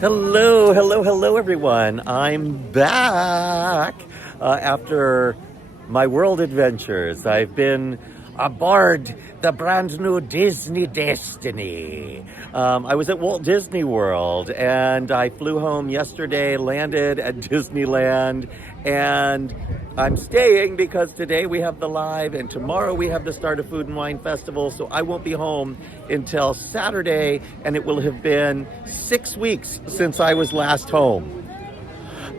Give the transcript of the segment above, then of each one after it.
Hello, hello, hello, everyone. I'm back after my world adventures. I've been aboard the brand new Disney Destiny. I was at Walt Disney World and I flew home yesterday, landed at Disneyland, and I'm staying because today we have the live and tomorrow we have the start of Food and Wine Festival, so I won't be home until Saturday, and it will have been 6 weeks since I was last home.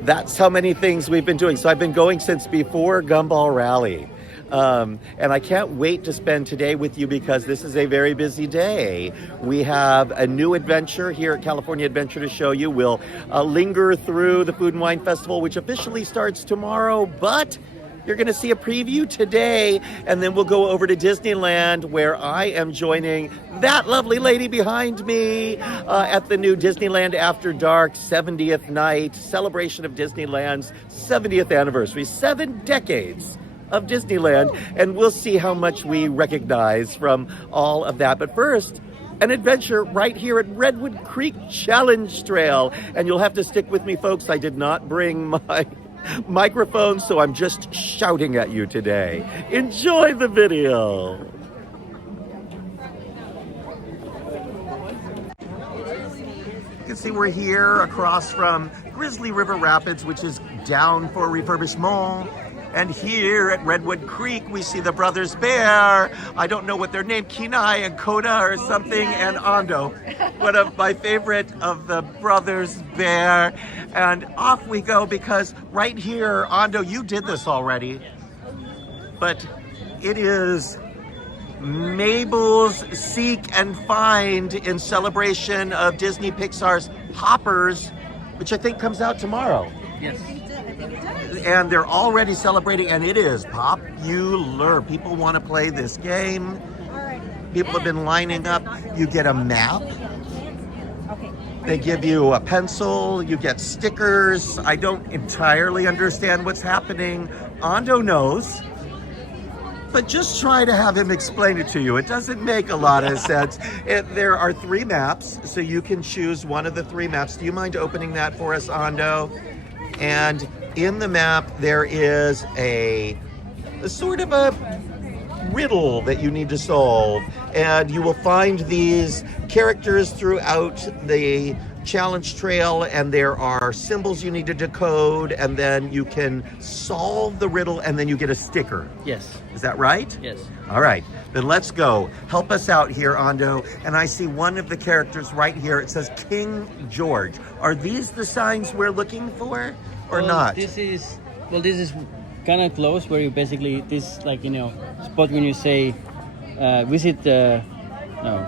That's how many things we've been doing. So I've been going since before Gumball Rally. And I can't wait to spend today with you because this is a very busy day. We have a new adventure here at California Adventure to show you. We'll linger through the Food and Wine Festival, which officially starts tomorrow, but you're going to see a preview today, and then we'll go over to Disneyland, where I am joining that lovely lady behind me at the new Disneyland After Dark 70th night, celebration of Disneyland's 70th anniversary, 7 decades of Disneyland, and we'll see how much we recognize from all of that. But first, an adventure right here at Redwood Creek Challenge Trail, and you'll have to stick with me, folks. I did not bring my microphone, so I'm just shouting at you today. Enjoy the video. You can see we're here across from Grizzly River Rapids, which is down for refurbishment. And here at Redwood Creek, we see the Brothers Bear. I don't know what they're named, Kenai and Coda or something, and Ando. One of my favorite of the Brothers Bear. And off we go, because right here, Ando, you did this already, but it is Mabel's Seek and Find in celebration of Disney Pixar's Hoppers, which I think comes out tomorrow. Yes. And they're already celebrating, and it is popular. People want to play this game. People have been lining up. You get a map. They give you a pencil. You get stickers. I don't entirely understand what's happening. Ando knows. But just try to have him explain it to you. It doesn't make a lot of sense. There are 3 maps, so you can choose one of the 3 maps. Do you mind opening that for us, Ando? And in the map, there is a sort of a riddle that you need to solve. And you will find these characters throughout the challenge trail, and there are symbols you need to decode, and then you can solve the riddle, and then you get a sticker. Yes. Is that right? Yes. All right, then let's go. Help us out here, Ando. And I see one of the characters right here. It says King George. Are these the signs we're looking for, or not? This is kind of close, where you basically, this, like, you know, spot when you say, visit the, no,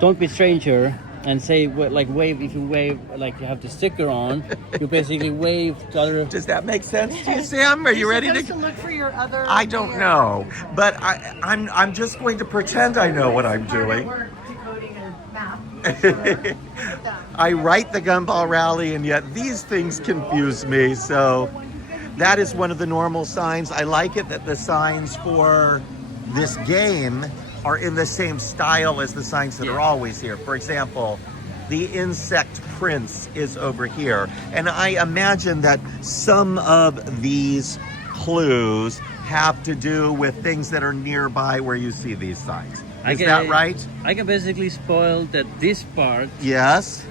don't be stranger, and say, like, wave. If you wave, like, you have the sticker on, you basically wave to other. Does that make sense to you, Sam? Are you ready to look for your other? I don't know, but I'm just going to pretend I know what I'm doing. We're decoding a map. I write the Gumball Rally, and yet these things confuse me. So that is one of the normal signs. I like it that the signs for this game are in the same style as the signs that are always here. For example, the insect prince is over here. And I imagine that some of these clues have to do with things that are nearby where you see these signs. Is that right? I can basically spoil that this part, yes,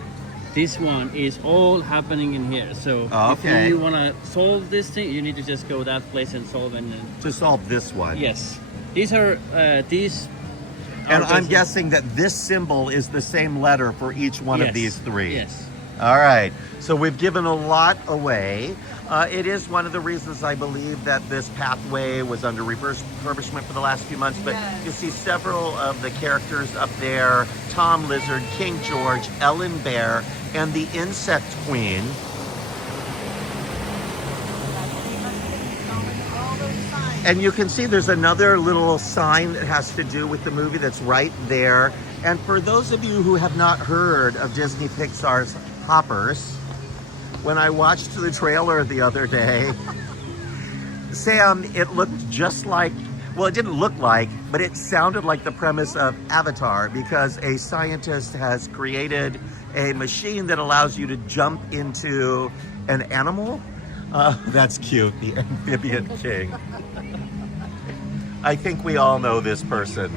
this one is all happening in here. So okay, if you want to solve this thing, you need to just go that place and solve it. To solve this one. Yes. These are, and I'm guessing that this symbol is the same letter for each one of these 3. Yes. All right. So we've given a lot away. It is one of the reasons I believe that this pathway was under refurbishment for the last few months. But you see several of the characters up there: Tom Lizard, King George, Ellen Bear, and the Insect Queen. And you can see there's another little sign that has to do with the movie that's right there. And for those of you who have not heard of Disney Pixar's Hoppers, when I watched the trailer the other day, Sam, it looked just like Well, it didn't look like, but it sounded like the premise of Avatar, because a scientist has created a machine that allows you to jump into an animal. That's cute, the amphibian king. I think we all know this person.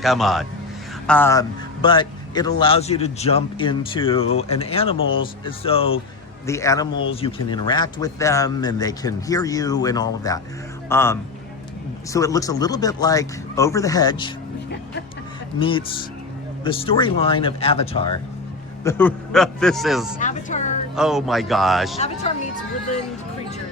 Come on. But it allows you to jump into an animal, so the animals, you can interact with them and they can hear you and all of that. So it looks a little bit like Over the Hedge meets the storyline of Avatar. This is, Avatar. oh my gosh. Avatar meets woodland creatures.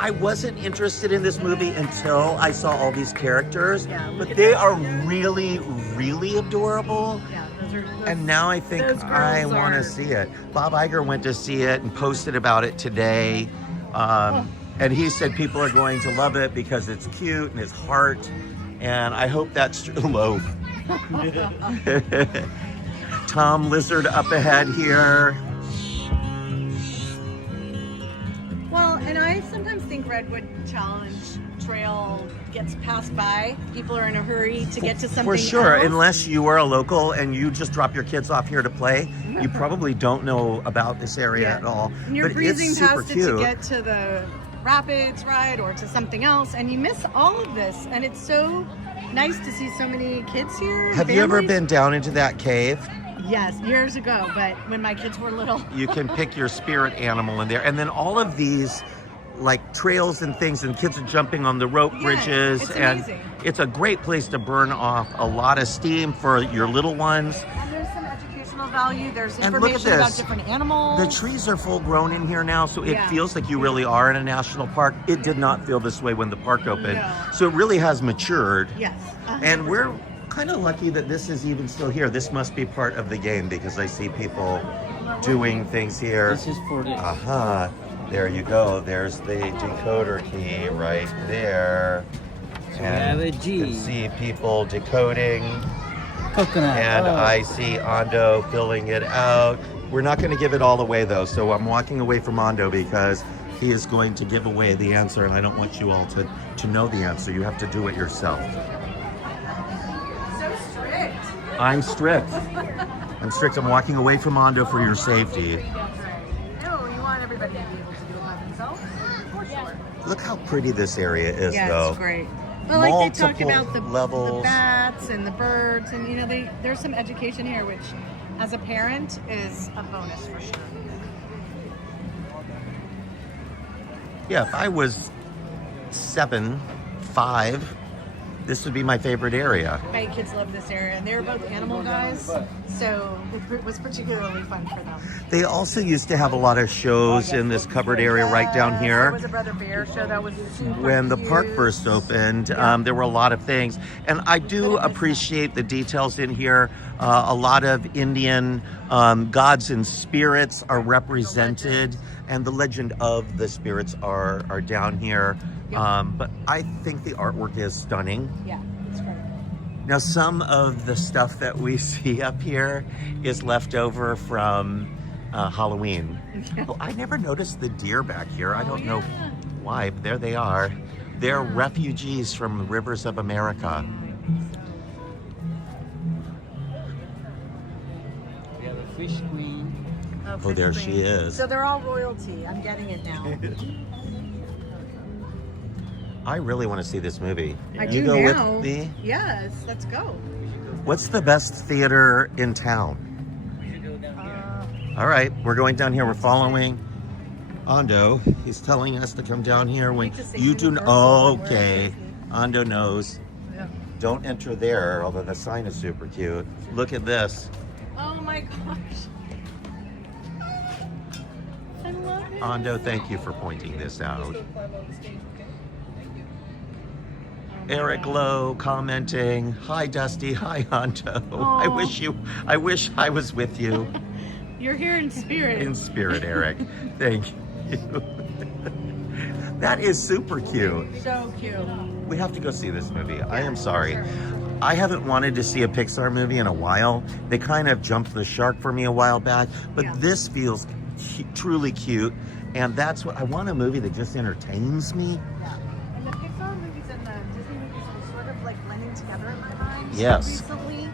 I wasn't interested in this movie until I saw all these characters, Yeah, but look at they those are here. really, really adorable. Yeah, those And now I think those I girls want to are- see it. Bob Iger went to see it and posted about it today. And he said people are going to love it because it's cute and his heart. And I hope that's true. Loaf. Tom Lizard up ahead here. Well, and I sometimes think Redwood Challenge Trail gets passed by. People are in a hurry to get to something For sure, else. unless you are a local and you just drop your kids off here to play, you probably don't know about this area at all. And you're but breezing it's super past it cute. to get to the rapids ride or to something else, and you miss all of this. And it's so nice to see so many kids here. Have you ever families. been down into that cave? Yes, years ago, but when my kids were little. You can pick your spirit animal in there, and then all of these like trails and things, and kids are jumping on the rope Yeah, bridges, it's and amazing. it's a great place to burn off a lot of steam for your little ones. And there's some educational value. There's And look at information about this. different animals. The trees are full grown in here now, so it Yeah. feels like you really are in a national park. It did not feel this way when the park opened. No. So it really has matured. Yes. And we're kind of lucky that this is even still here. This must be part of the game because I see people doing things here. This is for the Aha, there you go. There's the decoder key right there. we have a You can G. see people decoding, Coconut. and Oh. I see Ando filling it out. We're not going to give it all away though, so I'm walking away from Ando because he is going to give away the answer, and I don't want you all to know the answer. You have to do it yourself. So strict. I'm strict. I'm strict. I'm walking away from Ando for your safety. No, you want everybody to be able to do it by themselves. For sure. Look how pretty this area is, Yeah, though. it's great. Well, like they talked Multiple about the levels. bats and the birds, and there's some education here, which, as a parent, is a bonus for sure. Yeah, if I was 5, this would be my favorite area. My kids love this area, and they're both animal guys, so it was particularly fun for them. They also used to have a lot of shows in this covered area right down There here. was a Brother Bear show that was super When the park cute. first opened, there were a lot of things. And I do appreciate the details in here. A lot of Indian gods and spirits are represented, and the legend of the spirits are down here. But I think the artwork is stunning. Yeah, it's great. Now, some of the stuff that we see up here is left over from Halloween. Oh, I never noticed the deer back here. I don't know why, but there they are. They're refugees from the rivers of America. We have a fish queen. Oh, there she is. So they're all royalty. I'm getting it now. I really want to see this movie. I You do go now. with me? Yes, let's go. What's the best theater in town? We should go down here. All right, we're going down here. We're following Ando. He's telling us to come down here when Like to say you do. Universal, Okay, Ando knows. Yeah. Don't enter there, although the sign is super cute. Look at this. Oh my gosh. I love it. Ando, thank you for pointing this out. Eric Lowe commenting, "Hi Dusty, hi Ando. Aw. I wish I was with you You're here in spirit. in spirit, Eric. Thank you." That is super cute. So cute. We have to go see this movie. I am sorry. Sure. I haven't wanted to see a Pixar movie in a while. They kind of jumped the shark for me a while back, but Yeah. this feels truly cute. And that's what I want, a movie that just entertains me. Yeah. And the Pixar movies and the coming together in my mind. Yes. Recently.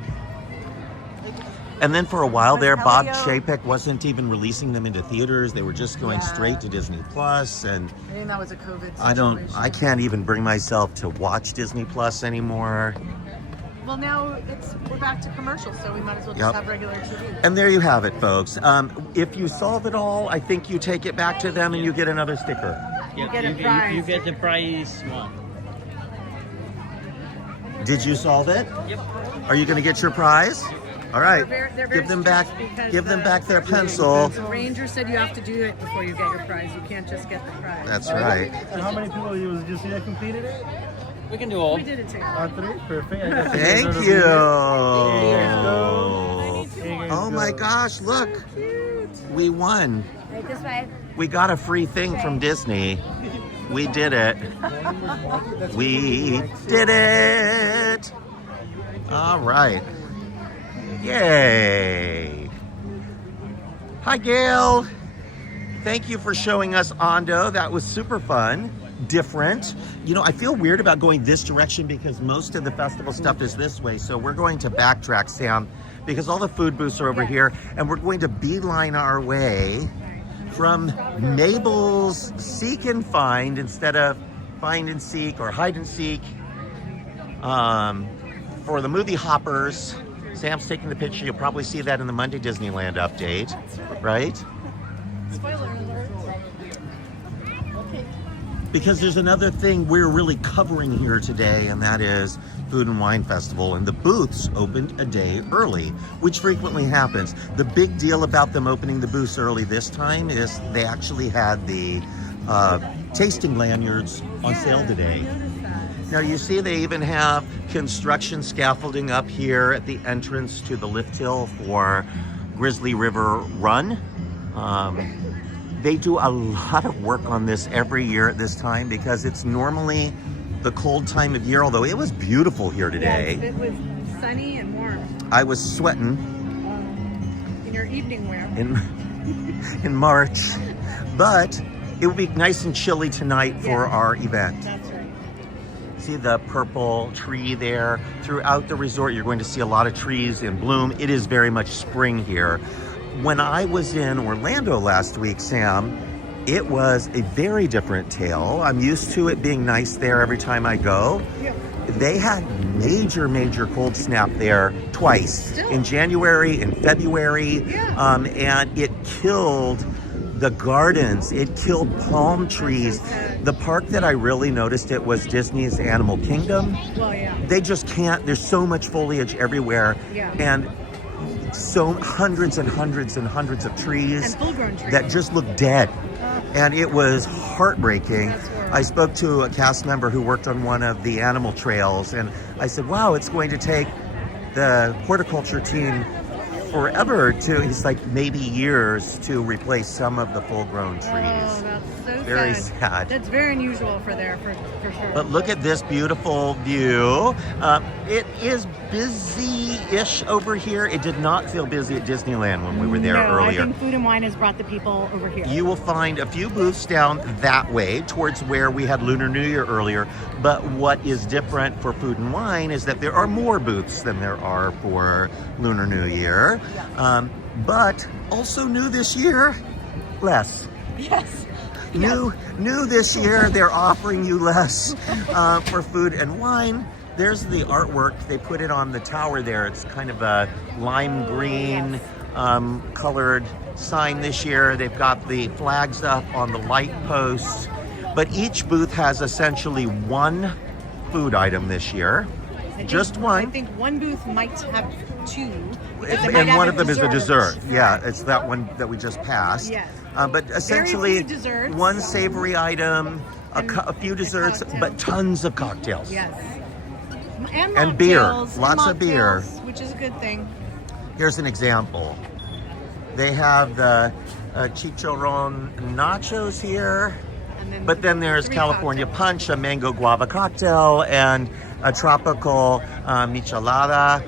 And then for a while there, Bob Elio. Chapek wasn't even releasing them into theaters. They were just going straight to Disney Plus, and I think that was a COVID situation. I can't even bring myself to watch Disney Plus anymore. Well, now we're back to commercials, so we might as well just have regular TV. And there you have it, folks. If you solve it all, I think you take it back to them and you get another sticker. You get a prize. You get the prize one. Did you solve it? Yep. Are you going to get your prize? All right. They're very Give them back. strict because Give them the- back their pencil. The ranger said you have to do it before you get your prize. You can't just get the prize. That's right. So how many people you just that completed it? We can do all. We did it too. 3? Perfect. I guess Thank guys are you. Here you Oh my go. gosh! Look, we won. Right this way. We got a free thing from Disney. We did it. We did it. All right. Yay. Hi, Gail. Thank you for showing us Ondo. That was super fun. Different. You know, I feel weird about going this direction because most of the festival stuff is this way. So we're going to backtrack, Sam, because all the food booths are over here, and we're going to beeline our way from Mabel's Seek and Find instead of Find and Seek or Hide and Seek. For the movie hoppers, Sam's taking the picture. You'll probably see that in the Monday Disneyland update, right? Spoiler alert. Because there's another thing we're really covering here today, and that is Food and Wine Festival, and the booths opened a day early, which frequently happens. The big deal about them opening the booths early this time is they actually had the tasting lanyards on sale today. Now you see they even have construction scaffolding up here at the entrance to the lift hill for Grizzly River Run. They do a lot of work on this every year at this time because it's normally the cold time of year, although it was beautiful here today. Yes, it was sunny and warm I was sweating in your evening wear. in March, but it will be nice and chilly tonight for our event. That's right. See the purple tree there? Throughout the resort, you're going to see a lot of trees in bloom. It is very much spring here. When I was in Orlando last week, Sam, it was a very different tale. I'm used to it being nice there every time I go. They had major cold snap there twice, Still? in January and February, and it killed the gardens. It killed palm trees. The park that I really noticed it was Disney's Animal Kingdom. Well, yeah. They just can't. There's so much foliage everywhere, and so hundreds and hundreds and hundreds of trees And full-grown trees. that just look dead. And it was heartbreaking. I spoke to a cast member who worked on one of the animal trails, and I said, wow, it's going to take the horticulture team forever to, he's like, maybe years to replace some of the full-grown trees. Oh, that's so Very sad. sad. That's very unusual for there, for sure. But look at this beautiful view. It is busy-ish over here. It did not feel busy at Disneyland when we were there earlier. I think Food and Wine has brought the people over here. You will find a few booths down that way towards where we had Lunar New Year earlier. But what is different for Food and Wine is that there are more booths than there are for Lunar New Year. But also new this year, less. Yes. New this year, they're offering you less for Food and Wine. There's the artwork. They put it on the tower there. It's kind of a lime green colored sign this year. They've got the flags up on the light posts. But each booth has essentially one food item this year. Just one. I think one booth might have two. And one of them is the dessert. Yeah, it's that one that we just passed. Yes. But essentially, few desserts. one savory item, a few desserts, cocktail. but tons of cocktails. Yes. And beer. mocktails, Lots of beer. Which is a good thing. Here's an example. They have the chicharron nachos here, And but then there's three California cocktails. punch, a mango guava cocktail, and a tropical michelada.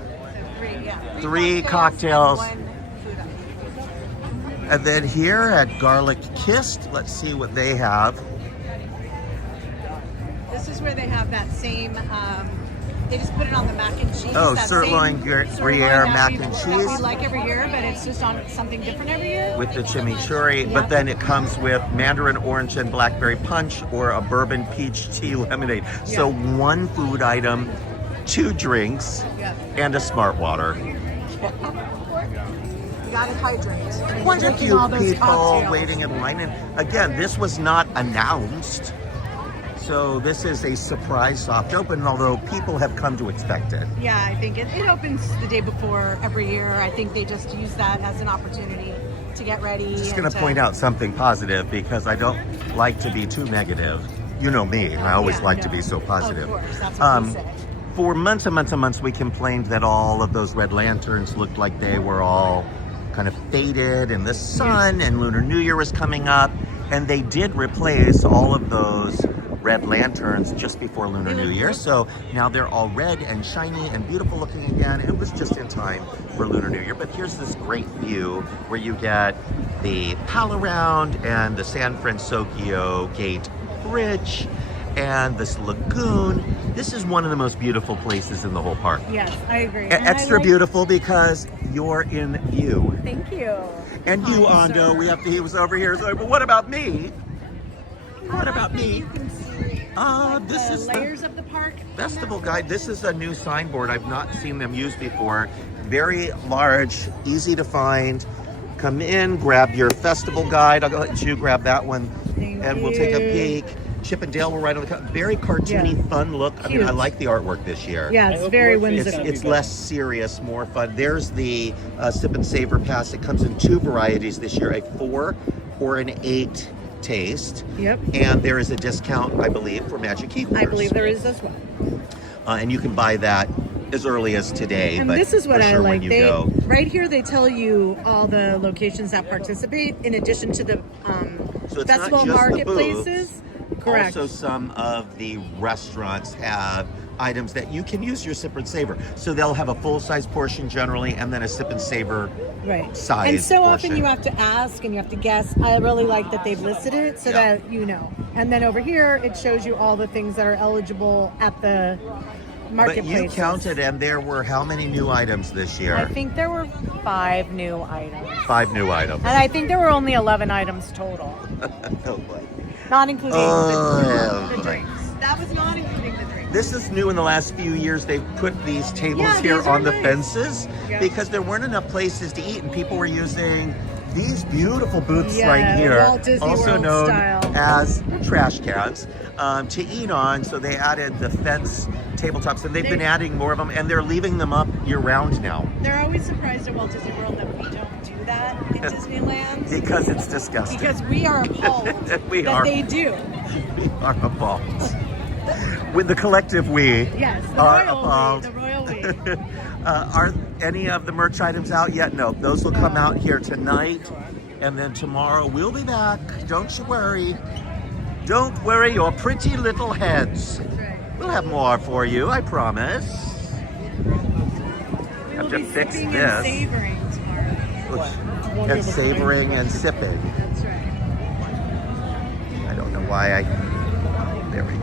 Three cocktails. One food item. And then here at Garlic Kissed, let's see what they have. This is where they have that same They just put it on the mac and cheese. Oh, that sirloin same Gruyere mac and that cheese. we like every year, but it's just on something different every year. With the chimichurri, Yeah. but then it comes with mandarin orange and blackberry punch or a bourbon peach tea lemonade. So one food item, 2 drinks, and a smart water. You gotta hydrate. Quite a Drinking few all those people cocktails. waiting in line. And again, this was not announced. So this is a surprise soft open, although people have come to expect it. Yeah, I think it opens the day before every year. I think they just use that as an opportunity to get ready. Just going to point out something positive because I don't like to be too negative. You know me, I always like to be so positive. Of course, that's what we say. For months and months and months, we complained that all of those red lanterns looked like they were all kind of faded in the sun, and Lunar New Year was coming up, and they did replace all of those red lanterns just before Lunar New Year. So now they're all red and shiny and beautiful looking again. It was just in time for Lunar New Year. But here's this great view where you get the pal around and the San Francisco Gate Bridge and this lagoon. This is one of the most beautiful places in the whole park. Yes, I agree. Extra beautiful because you're in view. Thank you. And you, Hi, Ando, sir. he was over here. So, but what about me? What about me? You can see This is the layers of the park. festival guide. This is a new signboard. I've not seen them used before. Very large, easy to find. Come in, grab your festival guide. I'll let you grab that one, and we'll take a peek. Chip and Dale will write on the very cartoony, fun look. I mean, I like the artwork this year. Yeah, it's very whimsical. It's less serious, more fun. There's the Sip and Savor Pass. It comes in 2 varieties this year, a 4 or an 8 taste. Yep. And there is a discount, I believe, for Magic Keyholders. I believe there is as well. And you can buy that as early as today. And but this is what for I sure like. When you go. Right here, they tell you all the locations that participate, in addition to the So it's festival not just marketplaces. The booths. Correct. Also, some of the restaurants have items that you can use your Sip and Savor. So they'll have a full-size portion generally, and then a Sip and Savor size And so portion. often you have to ask and you have to guess. I really like that they've listed it so that you know. And then over here, it shows you all the things that are eligible at the marketplace. But you counted, and there were how many new items this year? I think there were 5 new items. 5 new items. And I think there were only 11 items total. Oh boy. Not including Oh, the drinks. That was not including the drinks. This is new in the last few years. They've put these tables Yeah, here these are on the nice. fences Yeah. because there weren't enough places to eat, and people were using these beautiful booths Yeah, right here, Walt Disney also World known style. as trash cans, to eat on. So they added the fence tabletops, and they've been adding more of them, and they're leaving them up year round now They're always surprised at Walt Disney World that we don't do that in Disneyland. because it's disgusting. Because we are appalled We that are. they do. We are appalled. With the collective we Yes, the are royal appalled. we. The royal we. Are any of the merch items out yet? No, those will come out here tonight, and then tomorrow we'll be back. Don't you worry. Don't worry your pretty little heads. That's right. We'll have more for you, I promise. We Have will to be fix sipping this. and savoring tomorrow. And savoring and sipping. That's right. I don't know why there we go.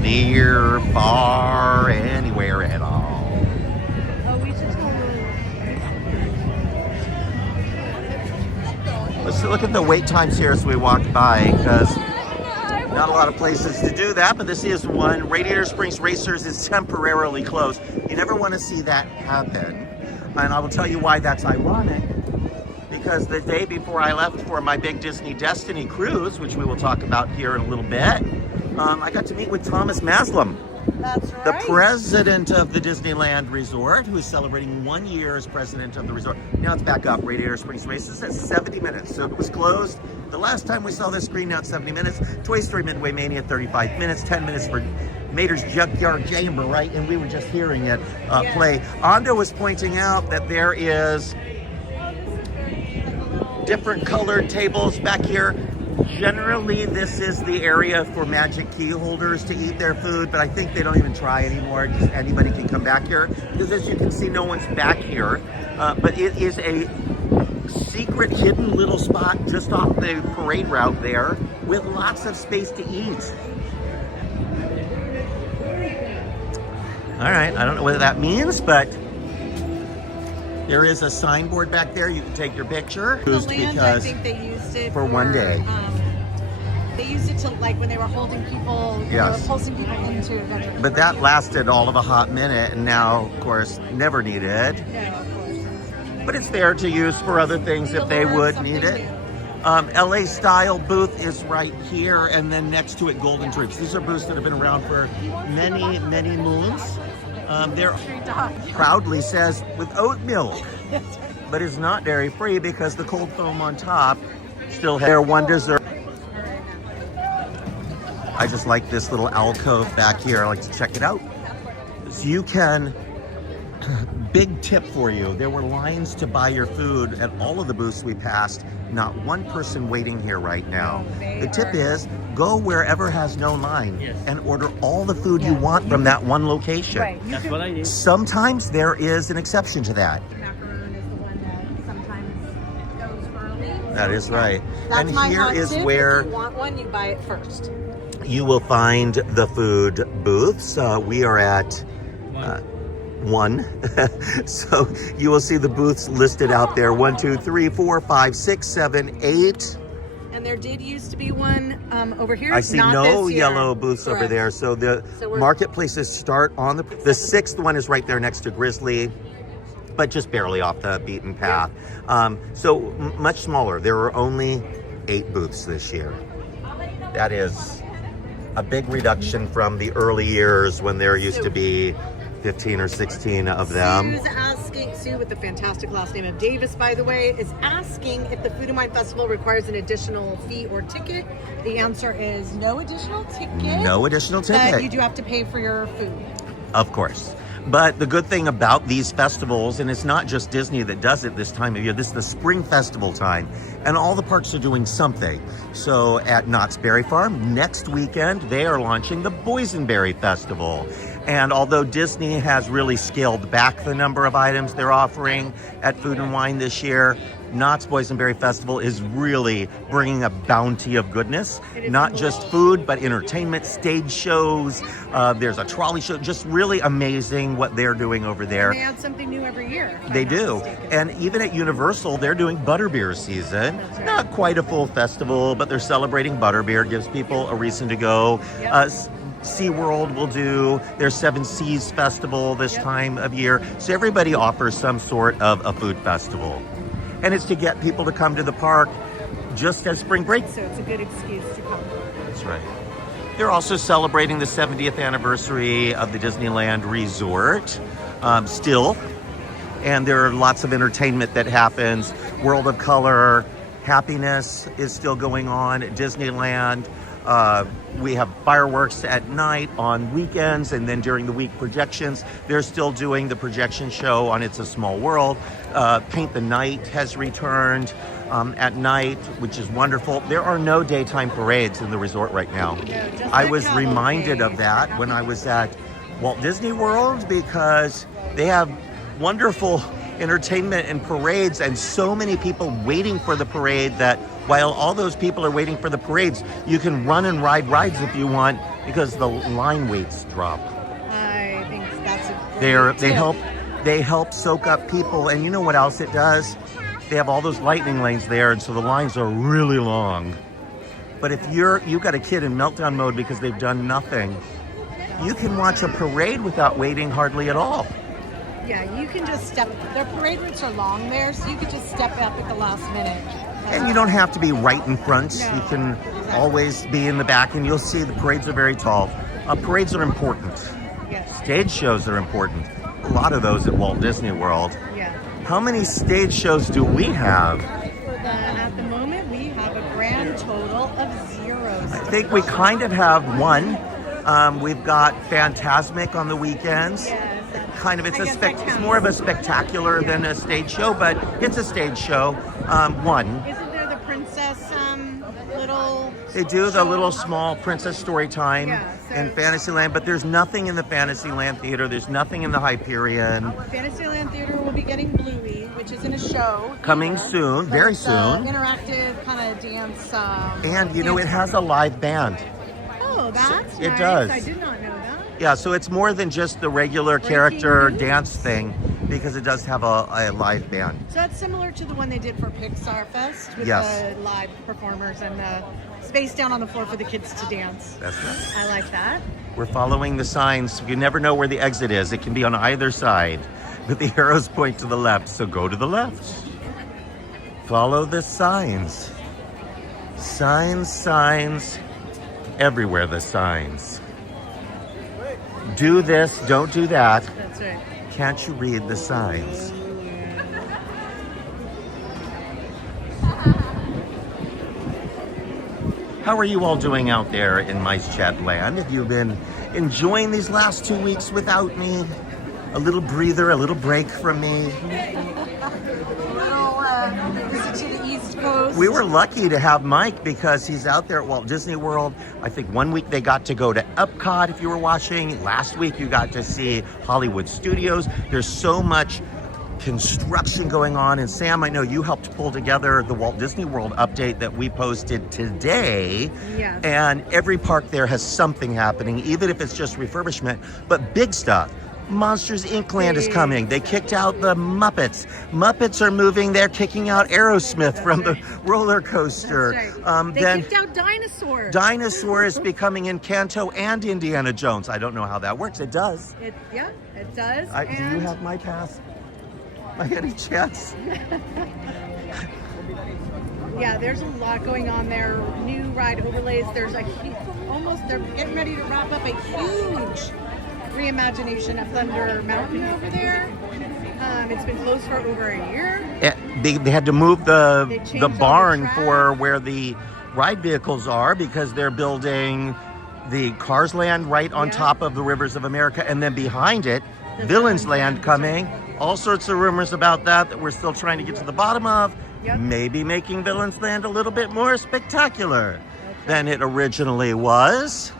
Near, far, anywhere at all. Oh, we should totally. Let's look at the wait times here as we walk by, because not a lot of places to do that, but this is one. Radiator Springs Racers is temporarily closed. You never want to see that happen. And I will tell you why that's ironic. Because the day before I left for my big Disney Destiny cruise, which we will talk about here in a little bit, I got to meet with Thomas Maslam, That's the right. president of the Disneyland Resort, who is celebrating 1 year as president of the resort. Now it's back up. Radiator Springs Races at 70 minutes. So it was closed. The last time we saw this screen, now it's 70 minutes. Toy Story Midway Mania, 35 minutes. 10 minutes for Mater's Junkyard Chamber, right? And we were just hearing it play. Ando was pointing out that there is different colored tables back here. Generally, this is the area for magic key holders to eat their food, but I think they don't even try anymore. Just anybody can come back here, because as you can see, no one's back here. But it is a secret hidden little spot just off the parade route there with lots of space to eat. All right, I don't know what that means, but there is a signboard back there. You can take your picture. The land, I think they used it for one day. They used it to, like, when they were holding people, they were Yes. pulsing people into adventure. But that lasted all of a hot minute, and now, of course, never needed. Yeah, of course. But it's there to use for other things if they would need it. LA Style booth is right here, and then next to it, Golden Drapes. These are booths that have been around for many, many moons. They're proudly says with oat milk, but it's not dairy free because the cold foam on top still has their one dessert. I just like this little alcove back here. I like to check it out. So you can, big tip for you, there were lines to buy your food at all of the booths we passed. Not one person waiting here right now. The tip is go wherever has no line and order all the food you want from that one location. Right. That's what I did. Sometimes there is an exception to that. Macaroon is the one that sometimes goes early. That is right. That's And my here hot is tip. where If you want one, you buy it first. you will find the food booths. We are at one. So you will see the booths listed out there. 1, 2, 3, 4, 5, 6, 7, 8. And there did used to be one over here. I see Not no this year. yellow booths over Correct. there. So the So we're- marketplaces start on the sixth one is right there next to Grizzly, but just barely off the beaten path. So much smaller. There were only 8 booths this year. That is a big reduction from the early years when there used to be 15 or 16 of them. Sue's asking, Sue with the fantastic last name of Davis, by the way, is asking if the Food and Wine Festival requires an additional fee or ticket. The answer is no additional ticket. No additional ticket. But you do have to pay for your food. Of course. But the good thing about these festivals, and it's not just Disney that does it this time of year, this is the spring festival time, and all the parks are doing something. So at Knott's Berry Farm, next weekend, they are launching the Boysenberry Festival. And although Disney has really scaled back the number of items they're offering at Food and Wine this year, Knott's Boysenberry Festival is really bringing a bounty of goodness. Not just food, but entertainment, stage shows. There's a trolley show. Just really amazing what they're doing over there. And they add something new every year. if They I'm not do. mistaken. And even at Universal, they're doing butterbeer season. Not quite a full festival, but they're celebrating butterbeer. Gives people a reason to go. SeaWorld will do their Seven Seas Festival this time of year. So everybody offers some sort of a food festival. And it's to get people to come to the park just as spring break. So it's a good excuse to come. That's right. They're also celebrating the 70th anniversary of the Disneyland Resort still. And there are lots of entertainment that happens. World of Color, Happiness is still going on at Disneyland. We have fireworks at night on weekends, and then during the week projections. They're still doing the projection show on It's a Small World. Paint the Night has returned at night, which is wonderful. There are no daytime parades in the resort right now. just I that was cavalcade. reminded of that when I was at Walt Disney World, because they have wonderful entertainment and parades, and so many people waiting for the parade that while all those people are waiting for the parades, you can run and ride rides if you want, because the line waits drop. I think that's a great They help soak up people, and you know what else it does? They have all those lightning lanes there, and so the lines are really long. But if you've got a kid in meltdown mode because they've done nothing, you can watch a parade without waiting hardly at all. Yeah, you can just step. Their parade routes are long there, so you could just step up at the last minute. And you don't have to be right in front. No, You can exactly. always be in the back, and you'll see the parades are very tall. Parades are important. Yes. Stage shows are important. A lot of those at Walt Disney World. Yeah. How many stage shows do we have? At the moment, we have a grand total of 0. I think we kind of have one. We've got Phantasmic on the weekends. Kind of, it's more of a spectacular than a stage show, but it's a stage show. One. Isn't there the princess little They do the little small princess story time Yeah, so- in Fantasyland, but there's nothing in the Fantasyland Theater. There's nothing in the Hyperion. Fantasyland Theater will be getting Bluey, which is in a show. Coming soon, very It's, soon. interactive kind of dance. And you know, it dance has a live band. Oh, that's it nice. does. I did not know that. Yeah, so it's more than just the regular Breaking character news. dance thing, because it does have a live band. So that's similar to the one they did for Pixar Fest with Yes. the live performers and the space down on the floor for the kids to dance. That's right. I like that. We're following the signs. You never know where the exit is. It can be on either side, but the arrows point to the left, so go to the left. Follow the signs. Signs, signs. Everywhere the signs. Do this, don't do that. That's right. Can't you read the signs? How are you all doing out there in MiceChat land? Have you been enjoying these last 2 weeks without me? A little breather, a little break from me. Visit to the East Coast. We were lucky to have Mike because he's out there at Walt Disney World. I think 1 week they got to go to Epcot if you were watching. Last week you got to see Hollywood Studios. There's so much construction going on. And Sam, I know you helped pull together the Walt Disney World update that we posted today. Yes. And every park there has something happening, even if it's just refurbishment, but big stuff. Monsters Inc. Land is coming. They kicked out the Muppets. Muppets are moving. They're kicking out Aerosmith from the roller coaster. That's right. They Then kicked out dinosaurs. Dinosaur is becoming Encanto and Indiana Jones. I don't know how that works. It does. It does. Do you have my pass? By any chance? Yeah, there's a lot going on there. New ride overlays. There's a they're getting ready to wrap up a huge reimagination of Thunder Mountain over there. It's been closed for over a year. They had to move They the changed all the barn track. for where the ride vehicles are because they're building the Cars Land right on Yeah. top of the Rivers of America, and then behind it, Villains Land coming. All sorts of rumors about that we're still trying to get to the bottom of. Yep. Maybe making Villains Land a little bit more spectacular than it originally was.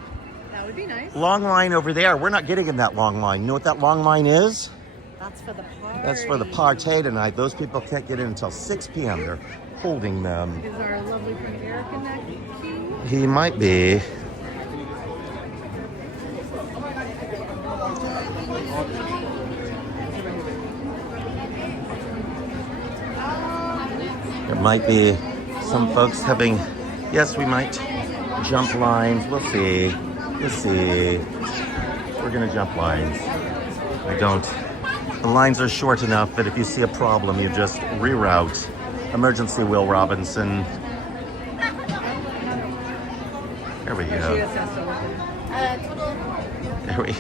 That would be nice. Long line over there. We're not getting in that long line. You know what that long line is? That's for the party. That's for the party tonight. Those people can't get in until 6 p.m. They're holding them. Is our lovely friend Eric in that queue? He might be. There might be some folks having, yes, we might jump lines. We'll see. We'll see. We're gonna jump lines. The lines are short enough that if you see a problem, you just reroute. Emergency Will Robinson. There we go. There we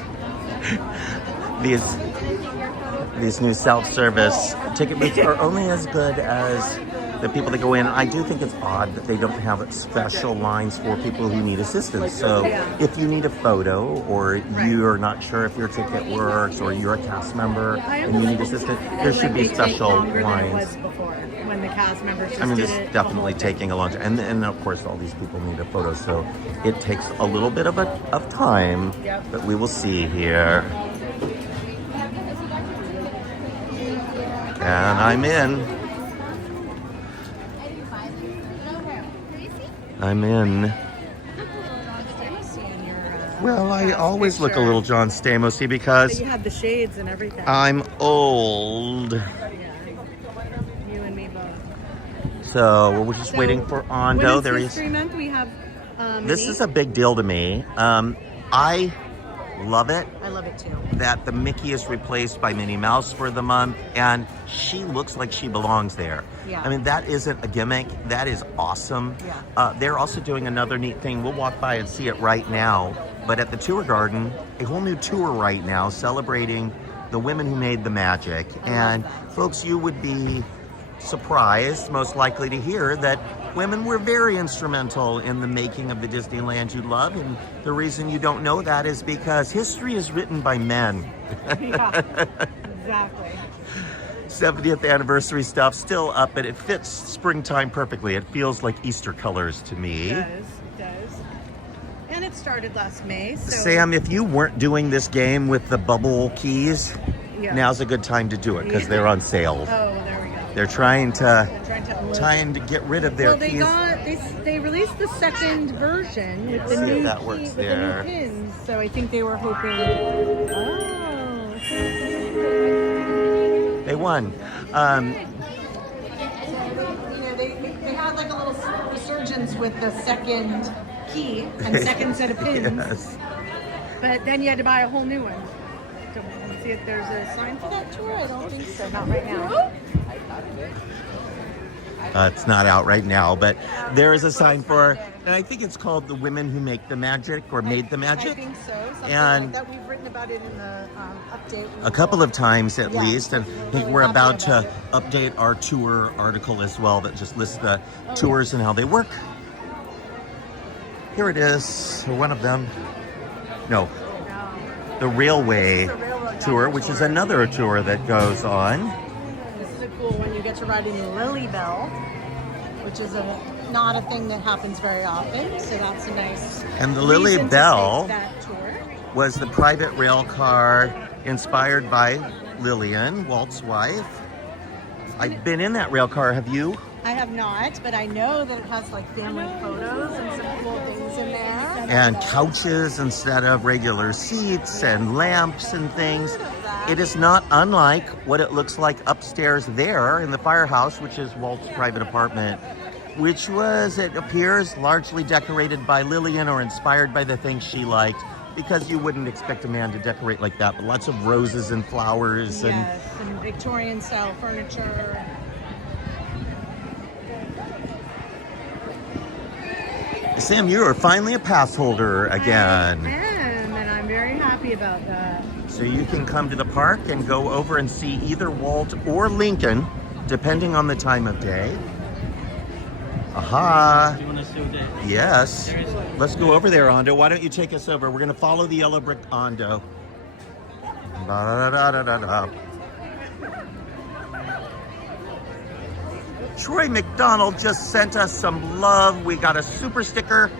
These new self-service ticket booths are only as good as the people that go in. I do think it's odd that they don't have special lines for people who need assistance. So if you need a photo or you're not sure if your ticket works or you're a cast member and you need assistance, there should be special lines. When the cast members just I mean, did it's it definitely the whole taking a long time. And of course, all these people need a photo. So it takes a little bit of time, but we will see here. And I'm in. Well, I always look a little John Stamos-y because You had the shades and everything. I'm old. You and me both. So we're just waiting for Ondo. Women's There he is. History Month, we have This Minnie. is a big deal to me. I love it I love it too. that the Mickey is replaced by Minnie Mouse for the month, and she looks like she belongs there. Yeah. I mean, that isn't a gimmick. That is awesome. Yeah. They're also doing another neat thing. We'll walk by and see it right now. But at the Tour Garden, a whole new tour right now celebrating the women who made the magic. And folks, you would be surprised, most likely, to hear that women were very instrumental in the making of the Disneyland you love. And the reason you don't know that is because history is written by men. Yeah, exactly. 70th anniversary stuff still up, but it fits springtime perfectly. It feels like Easter colors to me. It does. it started last May. So Sam, if you weren't doing this game with the bubble keys, yeah. now's a good time to do it because they're on sale. Oh, there we go. They're trying to Trying get rid of their well, keys. they released the second version with the See if new that works with the there. new pins. So I think they were hoping. Oh. They won. They had like a little resurgence with the second key and second set of pins. Yes. But then you had to buy a whole new one. So let's see if there's a sign for that tour. I don't think so. Not right now. It's not out right now, but there is a sign for, and I think it's called The Women Who Make the Magic or Made the Magic. I think so. Something And like that. We've written about it in the update. A couple of times at Yeah. least, and I think we're about to update our tour article as well that just lists the tours and how they work. Here it is, one of them. No, the Railway Tour, which is another tour that goes on. This is a cool one. You get to ride in the Lily Bell, which is not a thing that happens very often. So that's a nice. And the Lily reason to Bell take that tour. was the private rail car inspired by Lillian, Walt's wife. I've been in that rail car, have you? I have not, but I know that it has like family photos and some cool things in there. And couches instead of regular seats and lamps and things. It is not unlike what it looks like upstairs there in the firehouse, which is Walt's private apartment, which was, it appears, largely decorated by Lillian or inspired by the things she liked, because you wouldn't expect a man to decorate like that, but lots of roses and flowers. Yes, and Victorian style furniture. Sam, you are finally a pass holder again. I am, and I'm very happy about that. So you can come to the park and go over and see either Walt or Lincoln, depending on the time of day. Aha. Do you want to show the? Yes. There is- Let's go over there, Ondo. Why don't you take us over? We're going to follow the yellow brick, Ondo. Da-da-da-da-da-da. Troy McDonald just sent us some love. We got a super sticker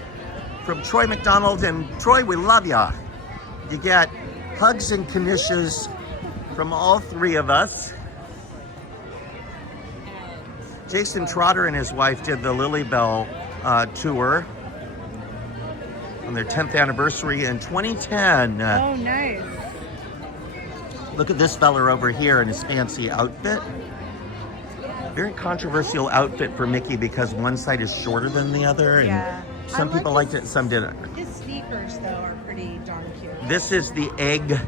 from Troy McDonald, and Troy, we love ya. You get hugs and knishes from all three of us. Jason Trotter and his wife did the Lily Bell tour on their 10th anniversary in 2010. Oh, nice. Look at this fella over here in his fancy outfit. Very controversial outfit for Mickey because one side is shorter than the other, and Yeah. some I like people liked his- it, some didn't. His sneakers, though, are pretty darn cute. This is the egg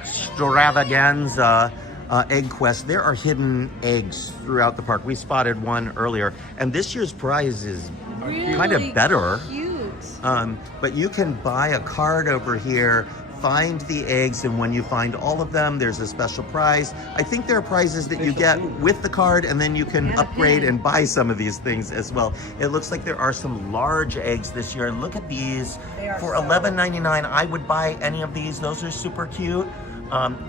extravaganza egg quest. There are hidden eggs throughout the park. We spotted one earlier, and this year's prize is kind of Really better. Cute. But you can buy a card over here, find the eggs, and when you find all of them, there's a special prize. I think there are prizes that you get with the card, and then you can And a upgrade pin. and buy some of these things as well. It looks like there are some large eggs this year. Look at these. They are For so- $11.99, I would buy any of these. Those are super cute.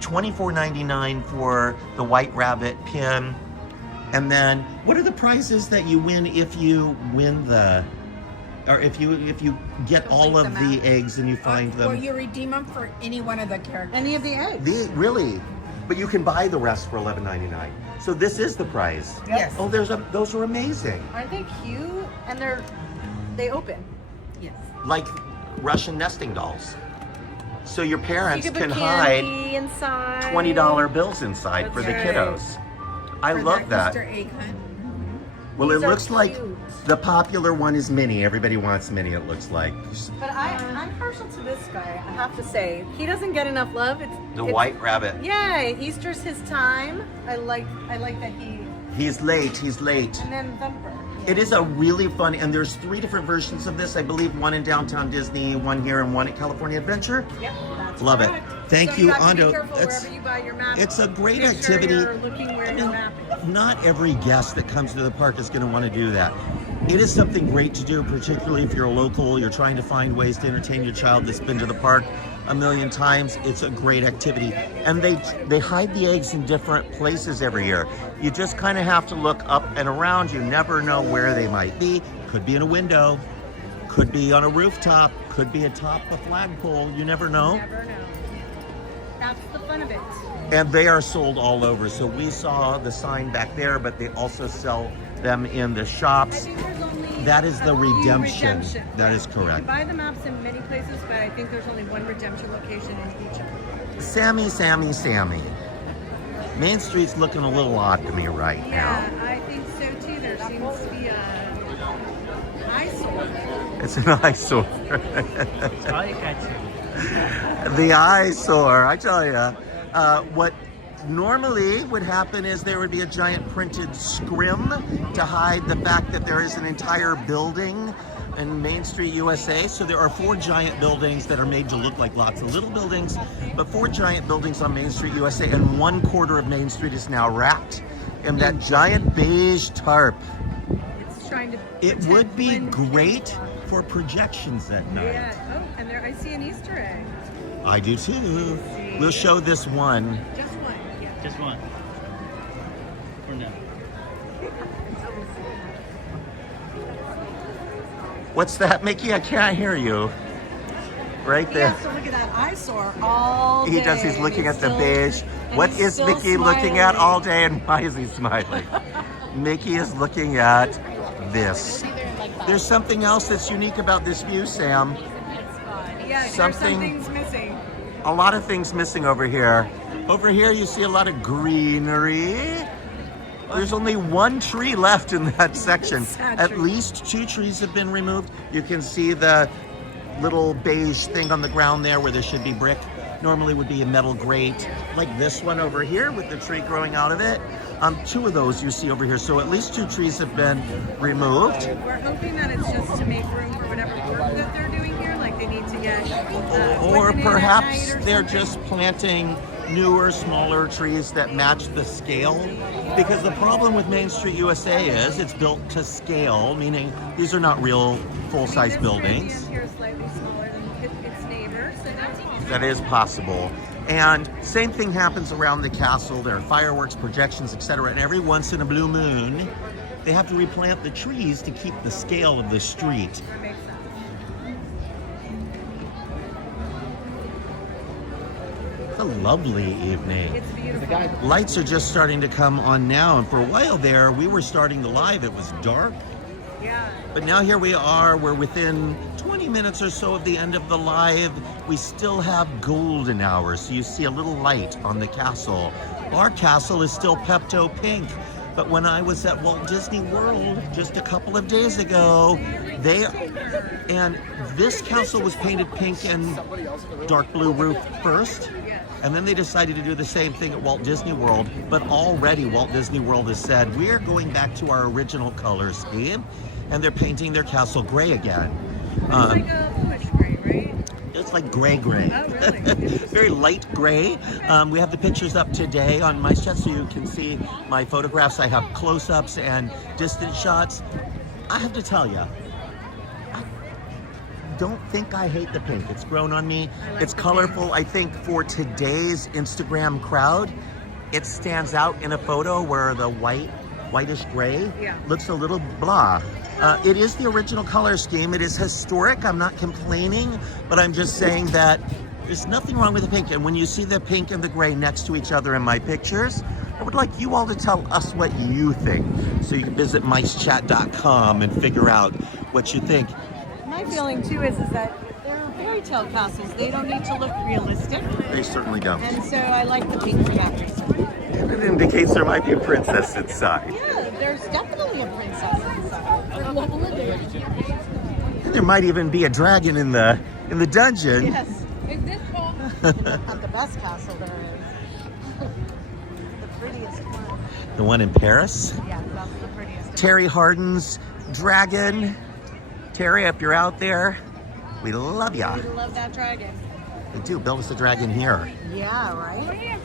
$24.99 for the White Rabbit pin. And then, what are the prizes that you win if you win the, or if you get all of Complete the them eggs and you find Or them? you redeem them for any one of the characters. Any of the eggs. Really? But you can buy the rest for $11.99. So this is the prize. Yes. Oh, those are amazing. Aren't they cute? And they open. Yes. Like Russian nesting dolls. So your parents You can put hide candy inside. $20 bills inside for the That's right. kiddos. I For love that. Easter egg hunt. Well, These it are looks like cute. the popular one is Minnie. Everybody wants Minnie, it looks like. But I'm partial to this guy, I have to say. He doesn't get enough love. The it's- White Rabbit. Yeah, Easter's his time. I like that he. He's late. And then Thumper. It is a really fun, and there's 3 different versions of this. I believe one in Downtown Disney, one here, and one at California Adventure. Yep, that's Love it. correct. Thank So you, have to Ando. Be careful It's- wherever you buy your map. It's a great Make sure activity. you're looking where your map is. Not every guest that comes to the park is going to want to do that. It is something great to do, particularly if you're a local, you're trying to find ways to entertain your child that's been to the park a million times. It's a great activity. And they hide the eggs in different places every year. You just kind of have to look up and around. You never know where they might be. Could be in a window, could be on a rooftop, could be atop a flagpole. You never know. Never know. That's the fun of it. And they are sold all over. So we saw the sign back there, but they also sell them in the I shops. think there's only That is the a few redemption. That is You correct. can buy the maps in many places, but I think there's only one redemption location in each of them. Sammy. Main Street's looking a little odd to me right Yeah, now. I think so too. There seems to be a eyesore. It's an eyesore. Eye catching. The eyesore, I tell you. What normally would happen is there would be a giant printed scrim to hide the fact that there is an entire building in Main Street, USA. So there are 4 giant buildings that are made to look like lots of little buildings, but 4 giant buildings on Main Street, USA, and 1/4 of Main Street is now wrapped in that giant beige tarp. It's trying to. It pretend would be blend great for projections at in. night. Yeah. Oh, and there I see an Easter egg. I do too. We'll show this one. Just one. Yeah. Just one. For now. What's that, Mickey? I can't hear you. Right He there. has to look at that eyesore all day. He does. He's looking at the still- beige. and What he's is still Mickey looking at smiling. all day, and why is he smiling? Mickey is looking at this. There's something else that's unique about this view, Sam. Yeah, something- something's missing. A lot of things missing over here. Over here, you see a lot of greenery. There's only 1 tree left in that section. Sad At tree. least 2 trees have been removed. You can see the little beige thing on the ground there where there should be brick. Normally would be a metal grate, like this one over here with the tree growing out of it. 2 of those you see over here. So at least 2 trees have been removed. We're hoping that it's just to make room for whatever work that they're doing here. Like they need to get. Or equipment in at perhaps night or they're something. just planting newer, smaller trees that match the scale. Because the problem with Main Street, USA is it's built to scale, meaning these are not real full-size This buildings. museum here is slightly smaller than its neighbor, so that's possible. That is possible. And same thing happens around the castle. There are fireworks, projections, etc. And every once in a blue moon, they have to replant the trees to keep the scale of the street. That makes sense. It's a lovely evening. It's beautiful. Lights are just starting to come on now, and for a while there, we were starting the live. It was dark, Yeah. but now here we are. We're within 20 minutes or so of the end of the live. We still have golden hours, so you see a little light on the castle. Our castle is still Pepto Pink, but when I was at Walt Disney World just a couple of days ago, and this castle was painted pink and dark blue roof first. And then they decided to do the same thing at Walt Disney World, but already Walt Disney World has said, we're going back to our original color scheme, and they're painting their castle gray again. It's like a bluish gray, right? It's like gray. Oh, really? Very light gray. We have the pictures up today on MiceChat, so you can see my photographs. I have close-ups and distant shots. I have to tell you, don't think I hate the pink. It's grown on me. I like It's the colorful. I think for today's Instagram crowd, it stands out in a photo where the whitish gray Yeah. looks a little blah. It is the original color scheme. It is historic. I'm not complaining, but I'm just saying that there's nothing wrong with the pink. And when you see the pink and the gray next to each other in my pictures, I would like you all to tell us what you think. So you can visit MiceChat.com and figure out what you think. My feeling too is that they're fairy tale castles. They don't need to look realistic, They certainly don't. and so I like the pink for that reason. It indicates there might be a princess inside. Yeah, there's definitely a princess inside. And there might even be a dragon in the dungeon. Yes. Not the best castle there is. The prettiest one. The one in Paris. Yeah, that's the prettiest. Terry Hardin's dragon. Terry, if you're out there, we love ya. We love that dragon. We do. Build us a dragon here. Yeah, right?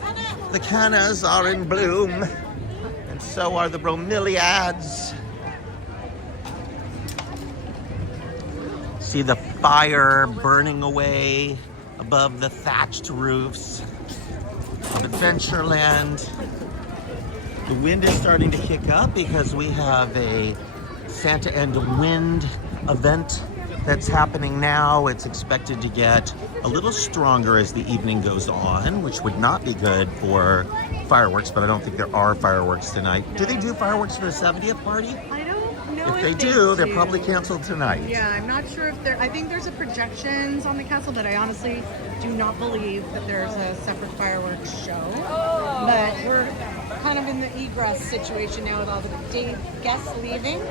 The cannas are in bloom, and so are the bromeliads. See the fire burning away above the thatched roofs of Adventureland. The wind is starting to kick up because we have a Santa and Wind event that's happening now. It's expected to get a little stronger as the evening goes on, which would not be good for fireworks, but I don't think there are fireworks tonight. Do they do fireworks for the 70th party? I don't know If they do, they're probably canceled tonight. Yeah, I'm not sure if there. I think there's a projections on the castle, but I honestly do not believe that there's a separate fireworks show. But we're kind of in the egress situation now with all the guests leaving.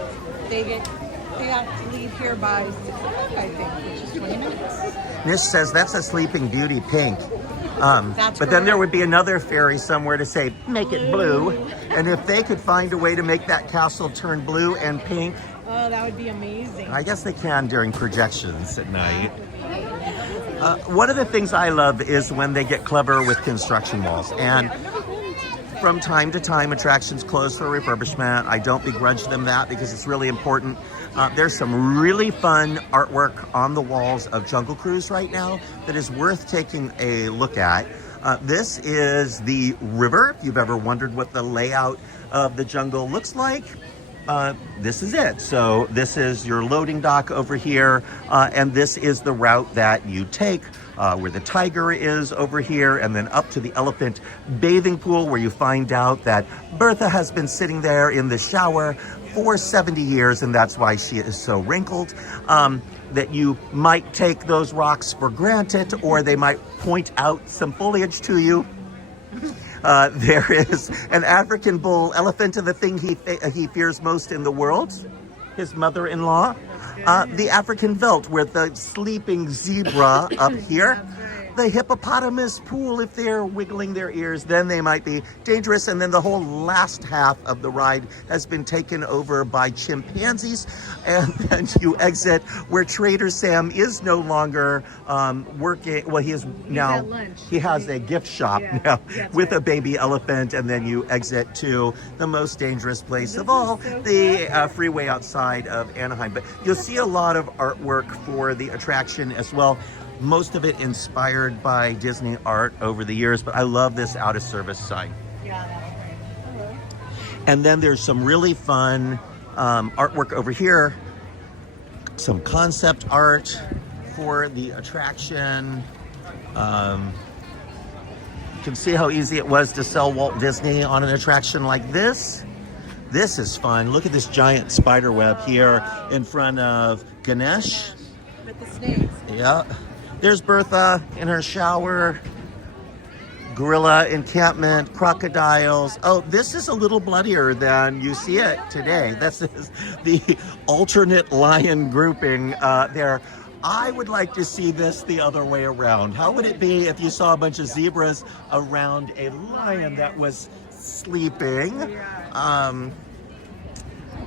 They have to leave here by 6 o'clock, I think, which is 20 minutes. Nish says that's a Sleeping Beauty pink. That's but then there correct. would be another fairy somewhere to say, make it blue. And if they could find a way to make that castle turn blue and pink, Oh, that would be amazing. I guess they can during projections at night. One of the things I love is when they get clever with construction walls. And from time to time, attractions close for refurbishment. I don't begrudge them that because it's really important. There's some really fun artwork on the walls of Jungle Cruise right now that is worth taking a look at. This is the river. If you've ever wondered what the layout of the jungle looks like, this is it. So this is your loading dock over here, and this is the route that you take, where the tiger is over here, and then up to the elephant bathing pool, where you find out that Bertha has been sitting there in the shower for 70 years, and that's why she is so wrinkled. That you might take those rocks for granted, or they might point out some foliage to you. There is an African bull elephant, and the thing he fears most in the world, his mother-in-law. The African veldt with the sleeping zebra up here. The hippopotamus pool, if they're wiggling their ears, then they might be dangerous. And then the whole last half of the ride has been taken over by chimpanzees. And then you exit where Trader Sam is no longer working. Well, he is now, he has a gift shop now with a baby elephant. And then you exit to the most dangerous place of all, the freeway outside of Anaheim. But you'll see a lot of artwork for the attraction as well. Most of it inspired by Disney art over the years, but I love this out of service sign. Yeah, that's great. And then there's some really fun artwork over here, some concept art for the attraction. You can see how easy it was to sell Walt Disney on an attraction like this. This is fun. Look at this giant spider web here in front of Ganesh. With the snakes. Yeah. There's Bertha in her shower, gorilla encampment, crocodiles. Oh, this is a little bloodier than you see it today. This is the alternate lion grouping there. I would like to see this the other way around. How would it be if you saw a bunch of zebras around a lion that was sleeping?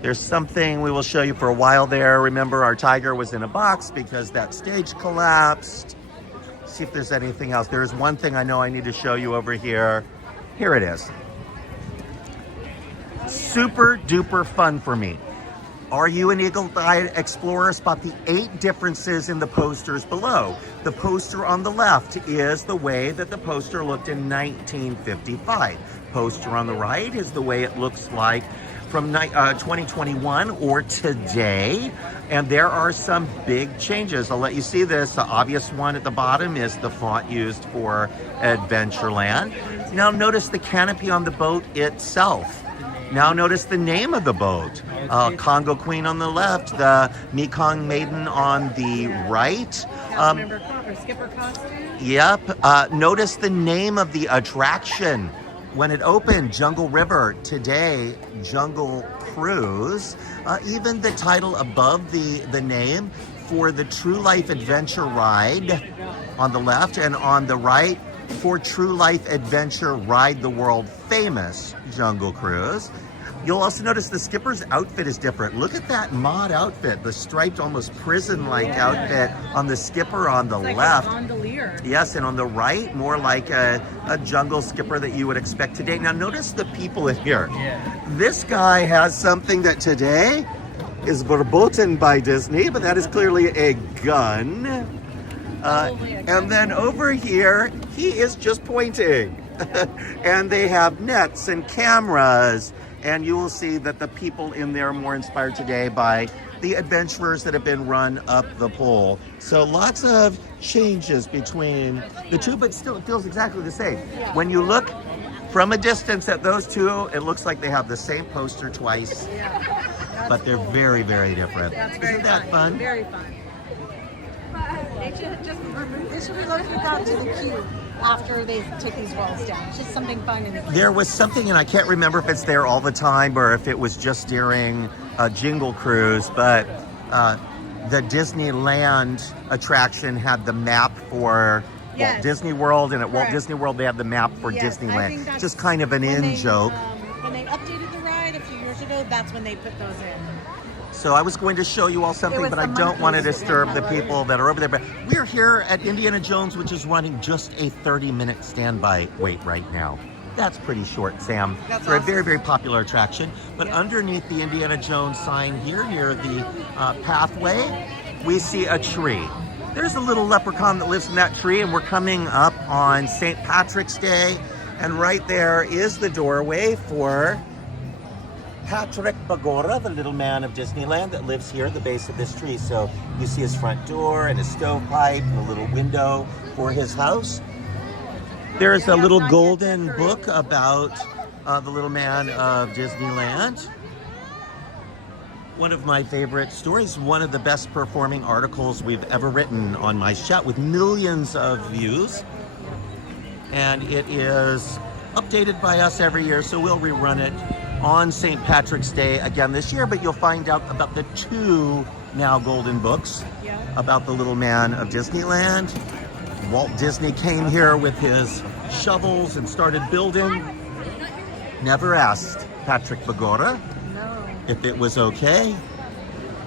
There's something we will show you for a while there. Remember, our tiger was in a box because that stage collapsed. See if there's anything else. There's one thing I know I need to show you over here. Here it is. Super duper fun for me. Are you an eagle-eyed explorer? Spot the 8 differences in the posters below. The poster on the left is the way that the poster looked in 1955. Poster on the right is the way it looks like from 2021 or today, and there are some big changes. I'll let you see this. The obvious one at the bottom is the font used for Adventureland. Now notice the canopy on the boat itself. Now notice the name of the boat. Congo Queen on the left, the Mekong Maiden on the right. Remember skipper costume? Yep. Notice the name of the attraction. When it opened, Jungle River. Today, Jungle Cruise. Even the title above the name for the True Life Adventure Ride on the left, and on the right for True Life Adventure Ride the World Famous Jungle Cruise. You'll also notice the skipper's outfit is different. Look at that mod outfit, the striped, almost prison-like outfit on the skipper on the left. Like a gondolier. Yes, and on the right, more like a jungle skipper that you would expect today. Now notice the people in here. This guy has something that today is verboten by Disney, but that is clearly a gun. And then over here, he is just pointing. And they have nets and cameras. And you will see that the people in there are more inspired today by the adventurers that have been run up the pole. So lots of changes between the two, but still it feels exactly the same. When you look from a distance at those two, it looks like they have the same poster twice, but they're very, very different. Isn't that fun? Very fun. They should relocate that to the queue after they take these walls down. It's just something fun in the queue. There was something, and I can't remember if it's there all the time or if it was just during a Jingle Cruise, but the Disneyland attraction had the map for Walt Disney World, and at Walt Disney World they have the map for Disneyland. Just kind of an in-joke. When they updated the ride a few years ago, that's when they put those in. So I was going to show you all something, but I don't want to disturb the people that are over there. But we're here at Indiana Jones, which is running just a 30-minute standby wait right now. That's pretty short, Sam, for a very, very popular attraction. But underneath the Indiana Jones sign here, near the pathway, we see a tree. There's a little leprechaun that lives in that tree, and we're coming up on St. Patrick's Day. And right there is the doorway for Patrick Bagora, the little man of Disneyland that lives here at the base of this tree. So you see his front door and his stovepipe and a little window for his house. There's a little golden book about the little man of Disneyland. One of my favorite stories, one of the best performing articles we've ever written on MiceChat with millions of views. And it is updated by us every year, so we'll rerun it on St. Patrick's Day again this year, but you'll find out about the two now golden books about the little man of Disneyland. Walt Disney came here with his shovels and started building. Never asked Patrick Bagora if it was okay.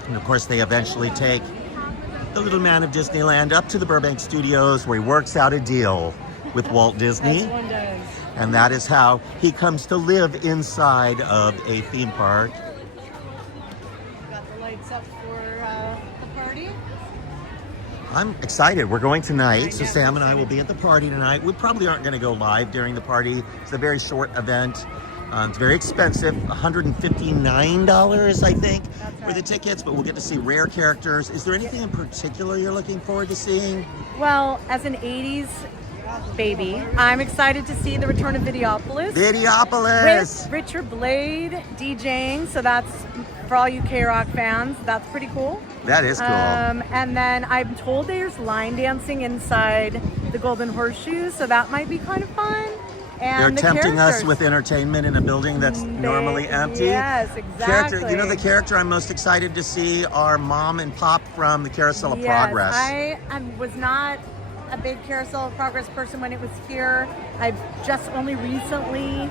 And of course they eventually take the little man of Disneyland up to the Burbank Studios where he works out a deal with Walt Disney. This one does. And that is how he comes to live inside of a theme park. Got the lights up for the party. I'm excited. We're going tonight, so Sam and I will be at the party tonight. We probably aren't going to go live during the party. It's a very short event. It's very expensive, $159, I think, for the tickets, but we'll get to see rare characters. Is there anything in particular you're looking forward to seeing? Well, as an 80s baby, I'm excited to see the return of Videopolis. Videopolis! With Richard Blade DJing, so that's, for all you K-Rock fans, that's pretty cool. That is cool. And then I'm told there's line dancing inside the Golden Horseshoe, so that might be kind of fun. And they're tempting us with entertainment in a building that's normally empty. Yes, exactly. You know, the character I'm most excited to see are Mom and Pop from the Carousel of Progress. I was not a big Carousel of Progress person when it was here. I've just only recently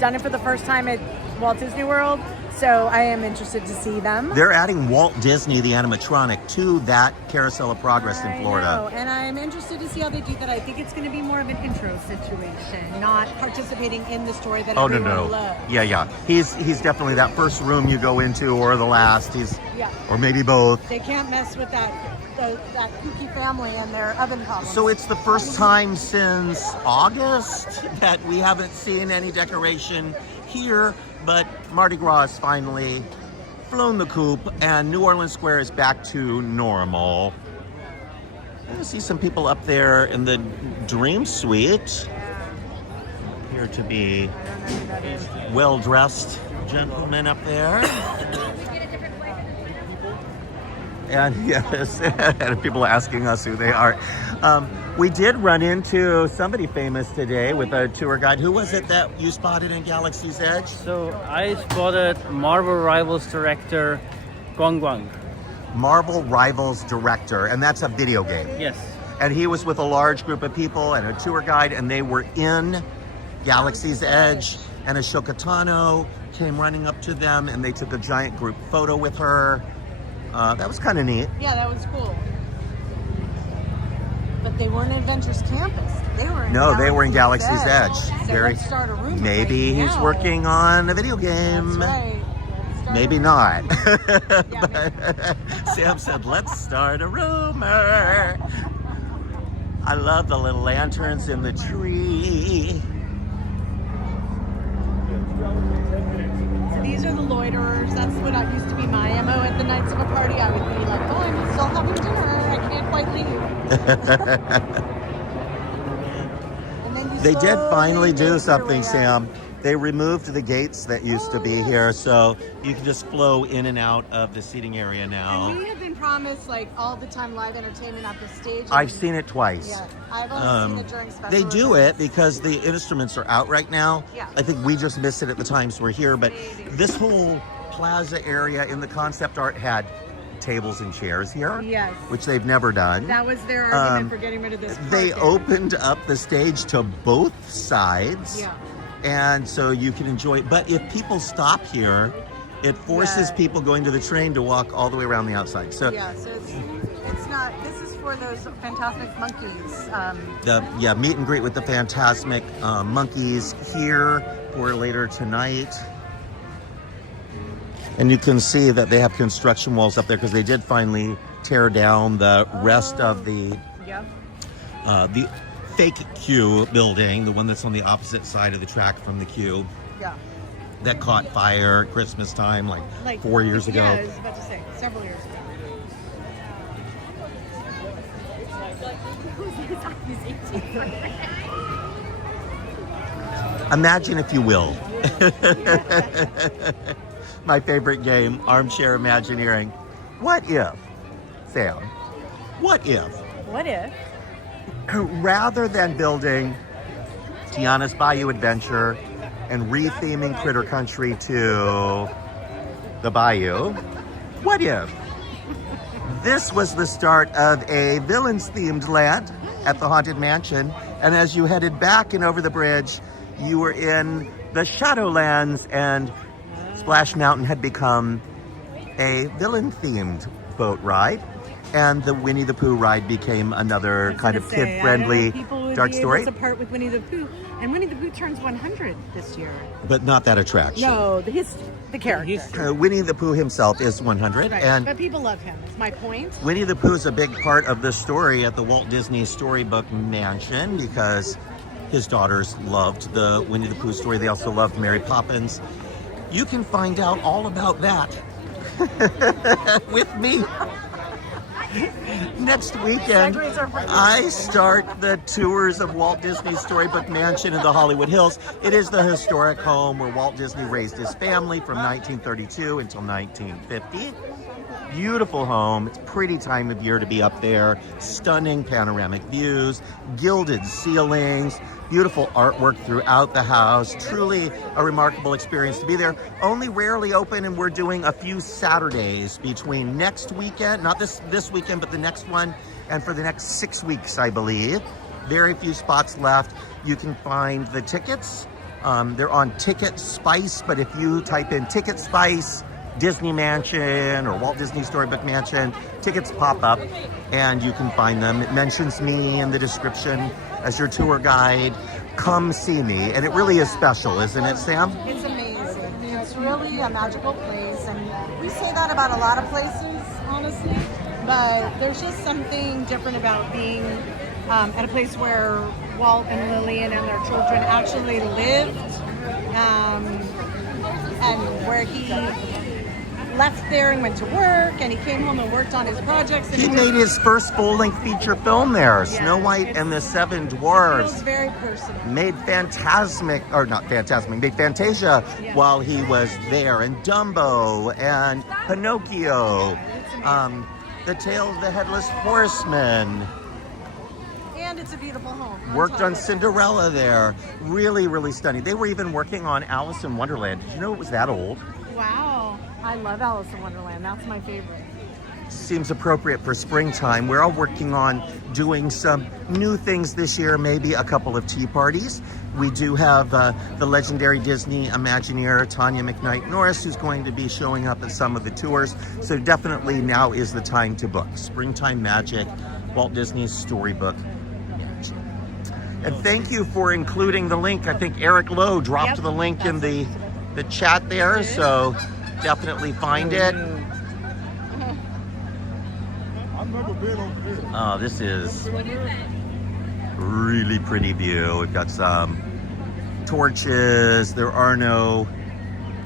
done it for the first time at Walt Disney World, so I am interested to see them. They're adding Walt Disney, the animatronic, to that Carousel of Progress in Florida. I know, and I'm interested to see how they do that. I think it's going to be more of an intro situation, not participating in the story that everyone loves. Yeah. He's definitely that first room you go into, or the last. Or maybe both. They can't mess with that kooky family and their oven problems. So it's the first time since August that we haven't seen any decoration here, but Mardi Gras has finally flown the coop and New Orleans Square is back to normal. I see some people up there in the Dream Suite. Appear to be well-dressed gentlemen up there. And yes, and people are asking us who they are. We did run into somebody famous today with a tour guide. Who was it that you spotted in Galaxy's Edge? So I spotted Marvel Rivals director Guang Guang. Marvel Rivals director, and that's a video game. Yes. And he was with a large group of people and a tour guide, and they were in Galaxy's Edge, and Ashoka Tano came running up to them, and they took a giant group photo with her. That was kind of neat. Yeah, that was cool. But they weren't at Adventures Campus. They were in Galaxy's Edge. So let's start a rumor Maybe right he's now. working on a video game. That's right. Maybe not. But Sam said, let's start a rumor. I love the little lanterns in the tree. So these are the loiterers. That's what used to be my MO at the Nights of And then you They did slowly finally do make something, your way up. Sam. They removed the gates that used to be here, so you can just flow in and out of the seating area And now. we have been promised like all the time live entertainment at the stage. I've seen it twice. Yeah, I've only seen it during special They do it events. because the instruments are out right now. Yeah. I think we just missed it at the times we're here, but Maybe. this whole plaza area in the concept art had tables and chairs here, Yes. which they've never done. That was their argument for getting rid of this. They parking. opened up the stage to both sides. Yeah. And so you can enjoy it. But if people stop here, it forces Yeah. people going to the train to walk all the way around the outside. So Yeah, so it's not. This is for those fantastic monkeys. the meet and greet with the Fantasmic monkeys here for later tonight. And you can see that they have construction walls up there because they did finally tear down the rest of the fake Q building, the one that's on the opposite side of the track from the Q, Yeah. that caught fire at Christmas time like 4 years ago. Yeah, I was about to say several years ago. Imagine if you will. My favorite game, Armchair Imagineering. What if, Sam, what if, What if? rather than building Tiana's Bayou Adventure and retheming Critter Country to the Bayou, what if this was the start of a villains-themed land at the Haunted Mansion, and as you headed back and over the bridge, you were in the Shadowlands, and Splash Mountain had become a villain-themed boat ride, and the Winnie the Pooh ride became another kind of kid-friendly dark story. To part with Winnie the Pooh, and Winnie the Pooh turns 100 this year. But not that attraction. No, the character. Winnie the Pooh himself is 100, Right. and But people love him. That's my point. Winnie the Pooh is a big part of the story at the Walt Disney Storybook Mansion because his daughters loved the Winnie the Pooh story. They also loved Mary Poppins. You can find out all about that with me. Next weekend, I start the tours of Walt Disney Storybook Mansion in the Hollywood Hills. It is the historic home where Walt Disney raised his family from 1932 until 1950. Beautiful home. It's a pretty time of year to be up there. Stunning panoramic views, gilded ceilings, beautiful artwork throughout the house. Truly a remarkable experience to be there. Only rarely open, and we're doing a few Saturdays between next weekend, not this weekend, but the next one, and for the next 6 weeks, I believe. Very few spots left. You can find the tickets. They're on Ticket Spice, but if you type in Ticket Spice, Disney Mansion or Walt Disney Storybook Mansion, tickets pop up and you can find them. It mentions me in the description as your tour guide. Come see me. And it really is special, isn't it, Sam? It's amazing. It's really a magical place, and we say that about a lot of places, honestly. But there's just something different about being at a place where Walt and Lillian and their children actually lived, and where he left there and went to work, and he came home and worked on his projects. And He made his first full-length feature film there, Snow White and the Seven feels Dwarfs. very personal. Made made Fantasia while he was there, and Dumbo and Pinocchio, The Tale of the Headless Horseman. And it's a beautiful home. Worked on Cinderella there. Really, really stunning. They were even working on Alice in Wonderland. Did you know it was that old? Wow. I love Alice in Wonderland. That's my favorite. Seems appropriate for springtime. We're all working on doing some new things this year, maybe a couple of tea parties. We do have the legendary Disney Imagineer Tanya McKnight Norris, who's going to be showing up at some of the tours. So definitely now is the time to book. Springtime Magic, Walt Disney Storybook Mansion. And thank you for including the link. I think Eric Lowe dropped the link in the chat there, so definitely find it. Oh, this is really pretty view. We've got some torches. There are no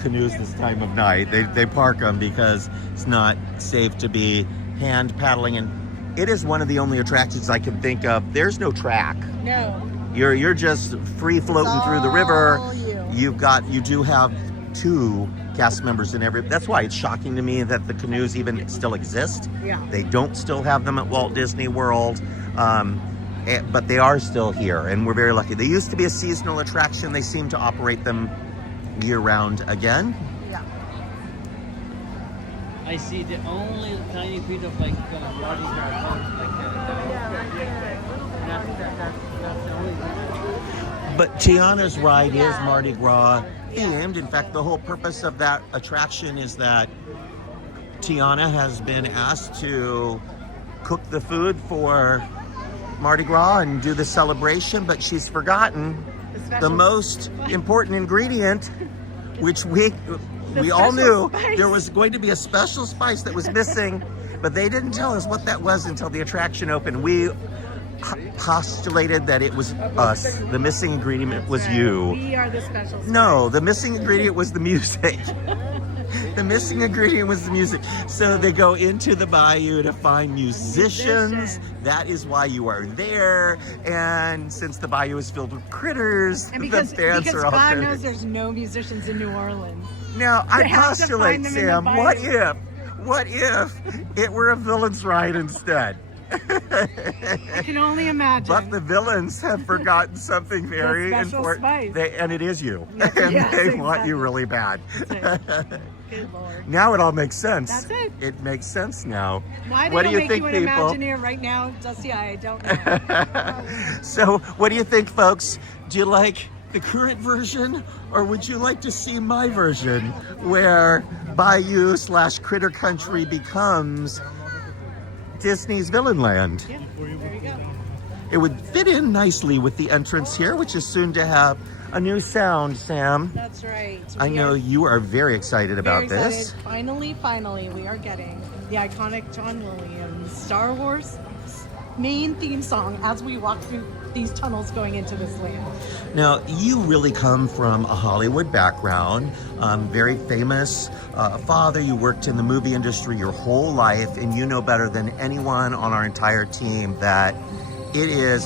canoes this time of night. They park them because it's not safe to be hand paddling and It is one of the only attractions I can think of. There's no track. No. You're just free floating through the river. All you. You do have 2 cast members in every. That's why it's shocking to me that the canoes even still exist. Yeah. They don't still have them at Walt Disney World, but they are still here, and we're very lucky. They used to be a seasonal attraction. They seem to operate them year-round again. Yeah. I see the only tiny bit of like Mardi Gras, that's the only thing. But Tiana's ride is Mardi Gras themed. In fact, the whole purpose of that attraction is that Tiana has been asked to cook the food for Mardi Gras and do the celebration, but she's forgotten the most important ingredient, which we all knew spice. There was going to be a special spice that was missing, but they didn't tell us what that was until the attraction opened. We postulated that it was us. The missing ingredient was you. We are the special spice. No, the missing ingredient was the music. The missing ingredient was the music. So they go into the bayou to find musicians. That is why you are there. And since the bayou is filled with critters, And the because fans are all God there. knows there's no musicians in New Orleans. Now, I They have to postulate, find them in the Sam, bayou. what if it were a villain's ride instead? I can only imagine. But the villains have forgotten something very special important. spice. And it is you. Yes, And yes, they want exactly. you really bad. Good Lord. Now it all makes sense. That's it. It makes sense now. Why they What don't do you make think, you an people? Imagineer right now, Dusty, I don't know. So, what do you think, folks? Do you like the current version, or would you like to see my version, where Bayou / Critter Country becomes Disney's Villain Land? Yeah, there you go. It would fit in nicely with the entrance here, which is soon to have a new sound, Sam. That's right. I know you are very excited about Very this. excited. Finally, we are getting the iconic John Williams Star Wars main theme song as we walk through these tunnels going into this land. Now, you really come from a Hollywood background, very famous father. You worked in the movie industry your whole life, and you know better than anyone on our entire team that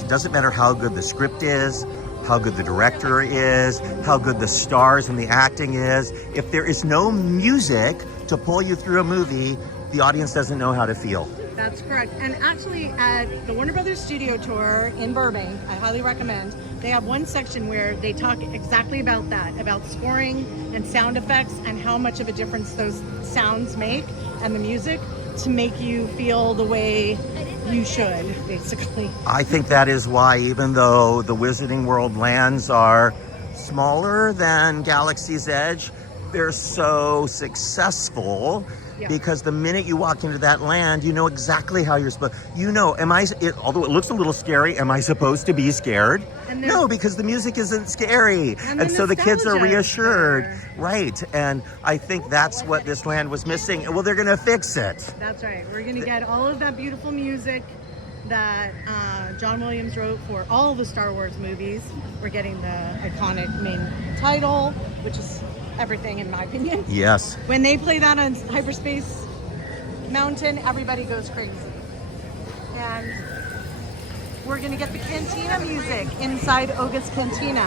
doesn't matter how good the script is, how good the director is, how good the stars and the acting is. If there is no music to pull you through a movie, the audience doesn't know how to feel. That's correct. And actually at the Warner Brothers Studio Tour in Burbank, I highly recommend, they have one section where they talk exactly about that, about scoring and sound effects and how much of a difference those sounds make and the music to make you feel the way you should, basically. I think that is why, even though the Wizarding World lands are smaller than Galaxy's Edge, they're so successful. Yeah. Because the minute you walk into that land, you know exactly how you're supposed. Although it looks a little scary, am I supposed to be scared? No, because the music isn't scary, and so the kids are reassured, right? And I think that's what this land was missing. Well, they're gonna fix it. That's right. We're gonna get all of that beautiful music that John Williams wrote for all the Star Wars movies. We're getting the iconic main title, which is everything in my opinion. Yes. When they play that on Hyperspace Mountain, everybody goes crazy. And we're gonna get the Cantina music inside Oga's Cantina,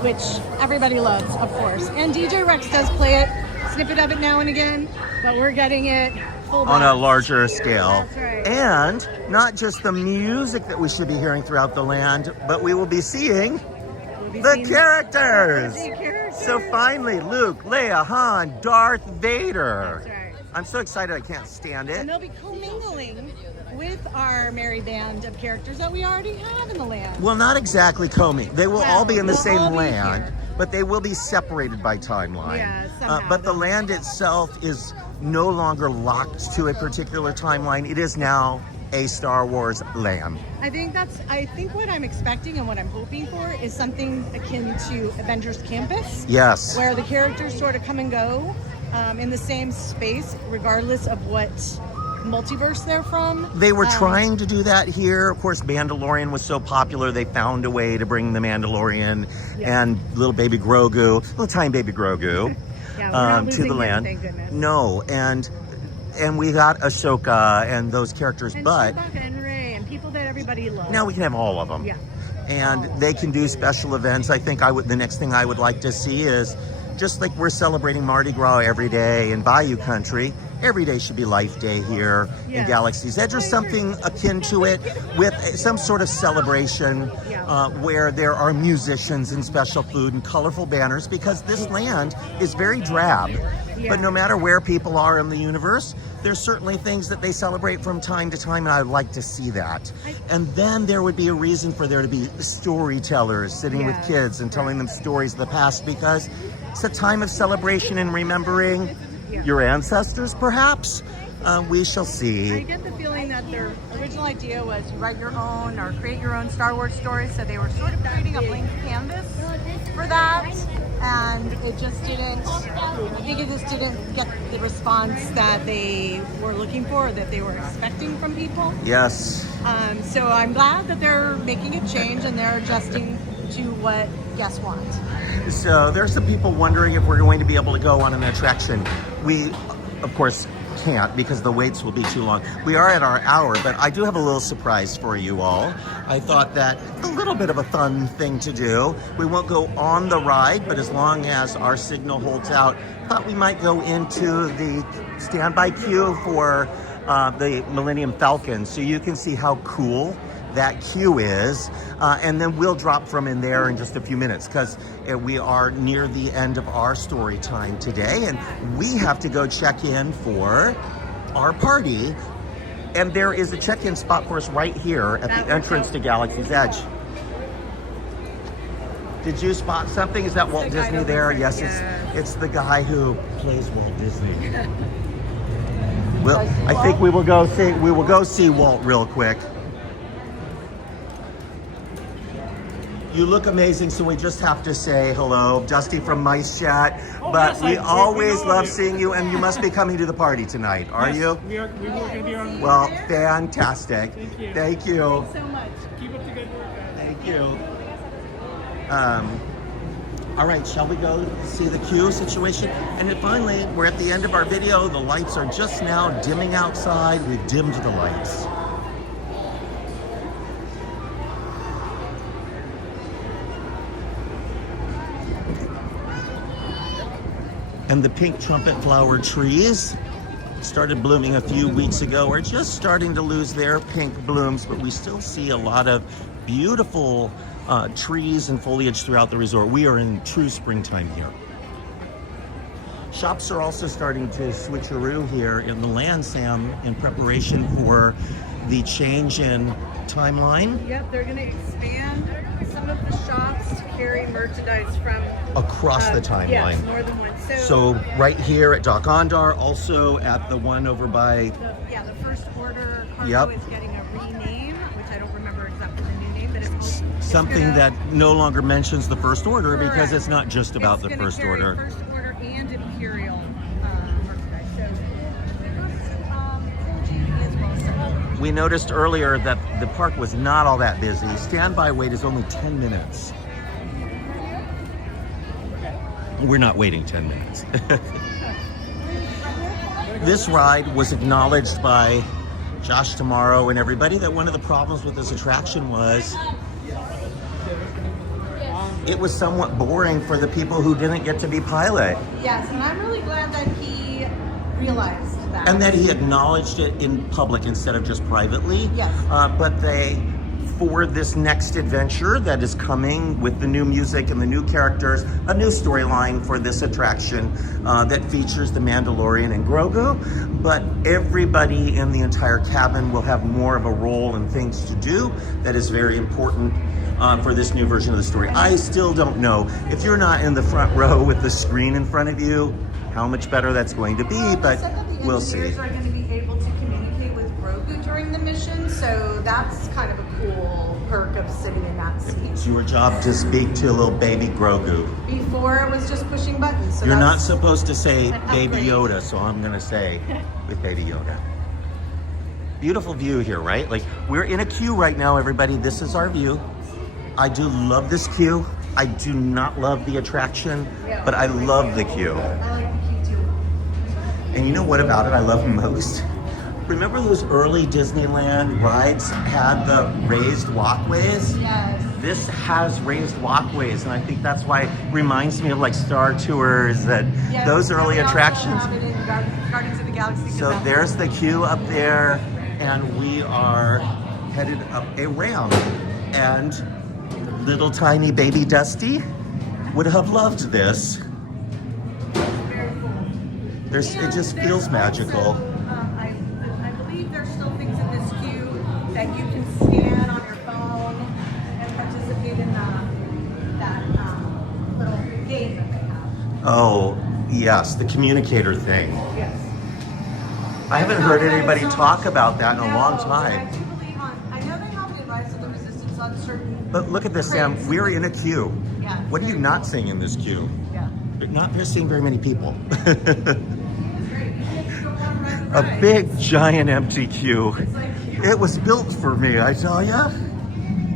which everybody loves, of course. And DJ Rex does play it, snippet of it now and again, but we're getting it full On a blast. larger scale. That's right. And not just the music that we should be hearing throughout the land, but we will be seeing We'll be the seeing characters. the characters. So finally, Luke, Leia, Han, Darth Vader. That's right. I'm so excited I can't stand it. And they'll be commingling with our merry band of characters that we already have in the land. Well, not exactly combing. They will all be in the They'll same all be land, here. but they will be separated by timeline. Yeah, somehow. But the land itself is no longer locked to a particular timeline. It is now a Star Wars land. I think what I'm expecting and what I'm hoping for is something akin to Avengers Campus, Yes. where the characters sort of come and go in the same space, regardless of what multiverse they're from. They were trying to do that here. Of course, Mandalorian was so popular, they found a way to bring the Mandalorian and little baby Grogu, little tiny baby Grogu, Yeah, we're not to losing the him, land. thank goodness. No, and and we got Ashoka and those characters, And but Chewbacca and Rey and people that everybody loves. now we can have all of them. Yeah. And they can do special events. I think the next thing I would like to see is, just like we're celebrating Mardi Gras every day in Bayou country, every day should be Life Day here in Yes. Galaxy's Edge, or something akin to it, with some sort of celebration where there are musicians and special food and colorful banners, because this land is very drab. Yeah. But no matter where people are in the universe, there's certainly things that they celebrate from time to time, and I would like to see that. And then there would be a reason for there to be storytellers sitting with Yes. kids and telling them stories of the past, because it's a time of celebration and remembering your ancestors, perhaps. We shall I see. get the feeling that their Original idea was you write your own or create your own Star Wars story, so they were sort of creating a blank canvas for that, and it just didn't. I think it just didn't get the response that they were looking for, or that they were expecting from people. Yes. So I'm glad that they're making a change and they're adjusting to what guests want. So there's some people wondering if we're going to be able to go on an attraction. We, of course, can't, because the waits will be too long. We are at our hour, but I do have a little surprise for you all. I thought that a little bit of a fun thing to do. We won't go on the ride, but as long as our signal holds out, thought we might go into the standby queue for the Millennium Falcon, so you can see how cool that queue is, and then we'll drop from in there in just a few minutes, because we are near the end of our story time today, and we have to go check in for our party, and there is a check-in spot for us right here at the entrance to Galaxy's Edge. Did you spot something? Is that Walt Disney there? Yes, it's the guy who plays Walt Disney. Well, I think we will go see Walt real quick. You look amazing, so we just have to say hello. Dusty from MiceChat, but yes, we I always know love you. seeing you, and you must be coming to the party tonight, are you? We will going to be on. Well, fantastic. Thank you. Thank you. so much. Keep up the good work, guys. Thank you. All right, shall we go see the queue situation? And then finally, we're at the end of our video. The lights are just now dimming outside. We've dimmed the lights. And the pink trumpet flower trees started blooming a few weeks ago are just starting to lose their pink blooms, but we still see a lot of beautiful trees and foliage throughout the resort. We are in true springtime here. Shops are also starting to switcheroo here in the land, Sam, in preparation for the change in timeline Yep, they're going to expand some of the shops to carry merchandise from across the timeline. Yes, more than one. So right here at Doc Ondar, also at the one over by, The First Order cargo Yep. is getting a rename, which I don't remember exactly the new name, but it's something gonna- that no longer mentions the First Order, because Correct. it's not just about It's the gonna First carry Order. First Order and Imperial merchandise. So, as well. So, We noticed earlier that the park was not all that busy. Standby wait is only 10 minutes. We're not waiting 10 minutes. This ride was acknowledged by Josh Tomorrow and everybody that one of the problems with this attraction was it was somewhat boring for the people who didn't get to be pilot. Yes, and I'm really glad that he realized that. And that he acknowledged it in public instead of just privately. Yes. But they, for this next adventure that is coming with the new music and the new characters, a new storyline for this attraction that features the Mandalorian and Grogu, but everybody in the entire cabin will have more of a role and things to do that is very important for this new version of the story. I still don't know, if you're not in the front row with the screen in front of you, how much better that's going to be, but we'll see. Engineers are going to be able to communicate with Grogu during the mission, so that's kind of a cool perk of sitting in that seat. It's your job to speak to little baby Grogu. Before it was just pushing buttons. So You're not that's supposed to say an Baby upgrade. Yoda, so I'm gonna say with Baby Yoda. Beautiful view here, right? Like, we're in a queue right now, everybody. This is our view. I do love this queue. I do not love the attraction, but I love the queue. I like the key too. And you know what about it I love most? Remember those early Disneyland rides had the raised walkways? Yes. This has raised walkways, and I think that's why it reminds me of like Star Tours and those early attractions. Guardians of the Galaxy. So there's the queue up there, and we are headed up a ramp. And little tiny baby Dusty would have loved this. It just feels magical. I believe there's still things in this queue that you can scan on your phone and participate in that little game that they have. Oh, yes, the communicator thing. Yes. I haven't heard anybody talk about that in a long I time. do believe I know they have the Rise of the Resistance on certain. But look at this, Sam. crates. We're in a queue. Yeah, What are you not seeing in this queue? Yeah. Not seeing very many people. It's great. You can just go on and A ride. big, giant, empty queue. It's like, It was built for me, I tell ya.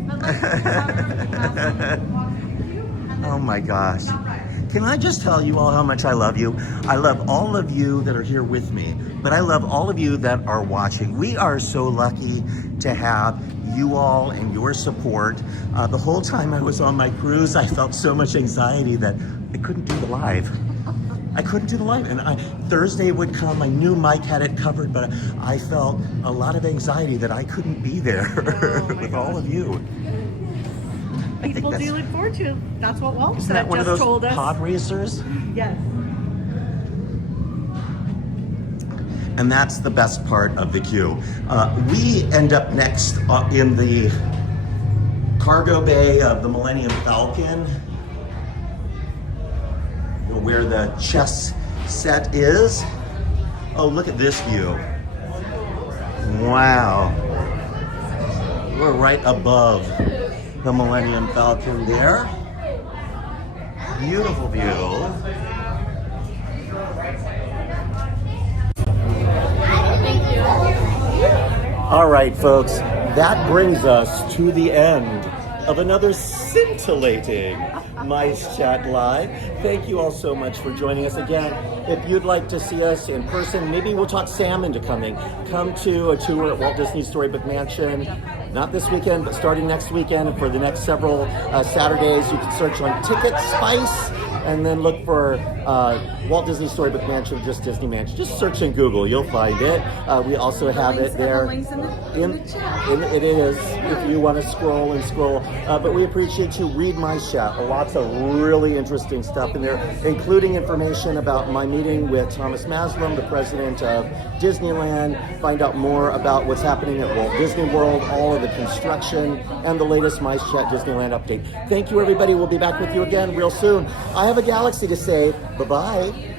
but like, you have everything else, like, you walk through the queue, and then Oh my gosh. not ride. Can I just tell you all how much I love you? I love all of you that are here with me, but I love all of you that are watching. We are so lucky to have you all and your support. The whole time I was on my cruise, I felt so much anxiety that I couldn't do the live. I couldn't do the live. And Thursday would come, I knew Mike had it covered, but I felt a lot of anxiety that I couldn't be there with all of you. I think People that's- do look forward to. That's what Walt Isn't said, that one of just those told us. pod racers? Yes. And that's the best part of the queue. We end up next in the cargo bay of the Millennium Falcon, where the chess set is. Oh, look at this view. Wow. We're right above the Millennium Falcon there. Beautiful view. All right, folks, that brings us to the end of another scintillating MiceChat Live. Thank you all so much for joining us again. If you'd like to see us in person, maybe we'll talk Sam into coming. Come to a tour at Walt Disney Storybook Mansion, not this weekend, but starting next weekend. And for the next several Saturdays, you can search on Ticket Spice and then look for Walt Disney Storybook Mansion, just Disney Mansion. Just search in Google, you'll find it. We also have it there. The links in the chat. It is, if you want to scroll and scroll. But we appreciate you. Read MiceChat. Lots of really interesting stuff in there, including information about my meeting with Thomas Maslam, the president of Disneyland. Find out more about what's happening at Walt Disney World, all of the construction, and the latest MiceChat Disneyland update. Thank you, everybody. We'll be back with you again real soon. I have a galaxy to save. Bye-bye.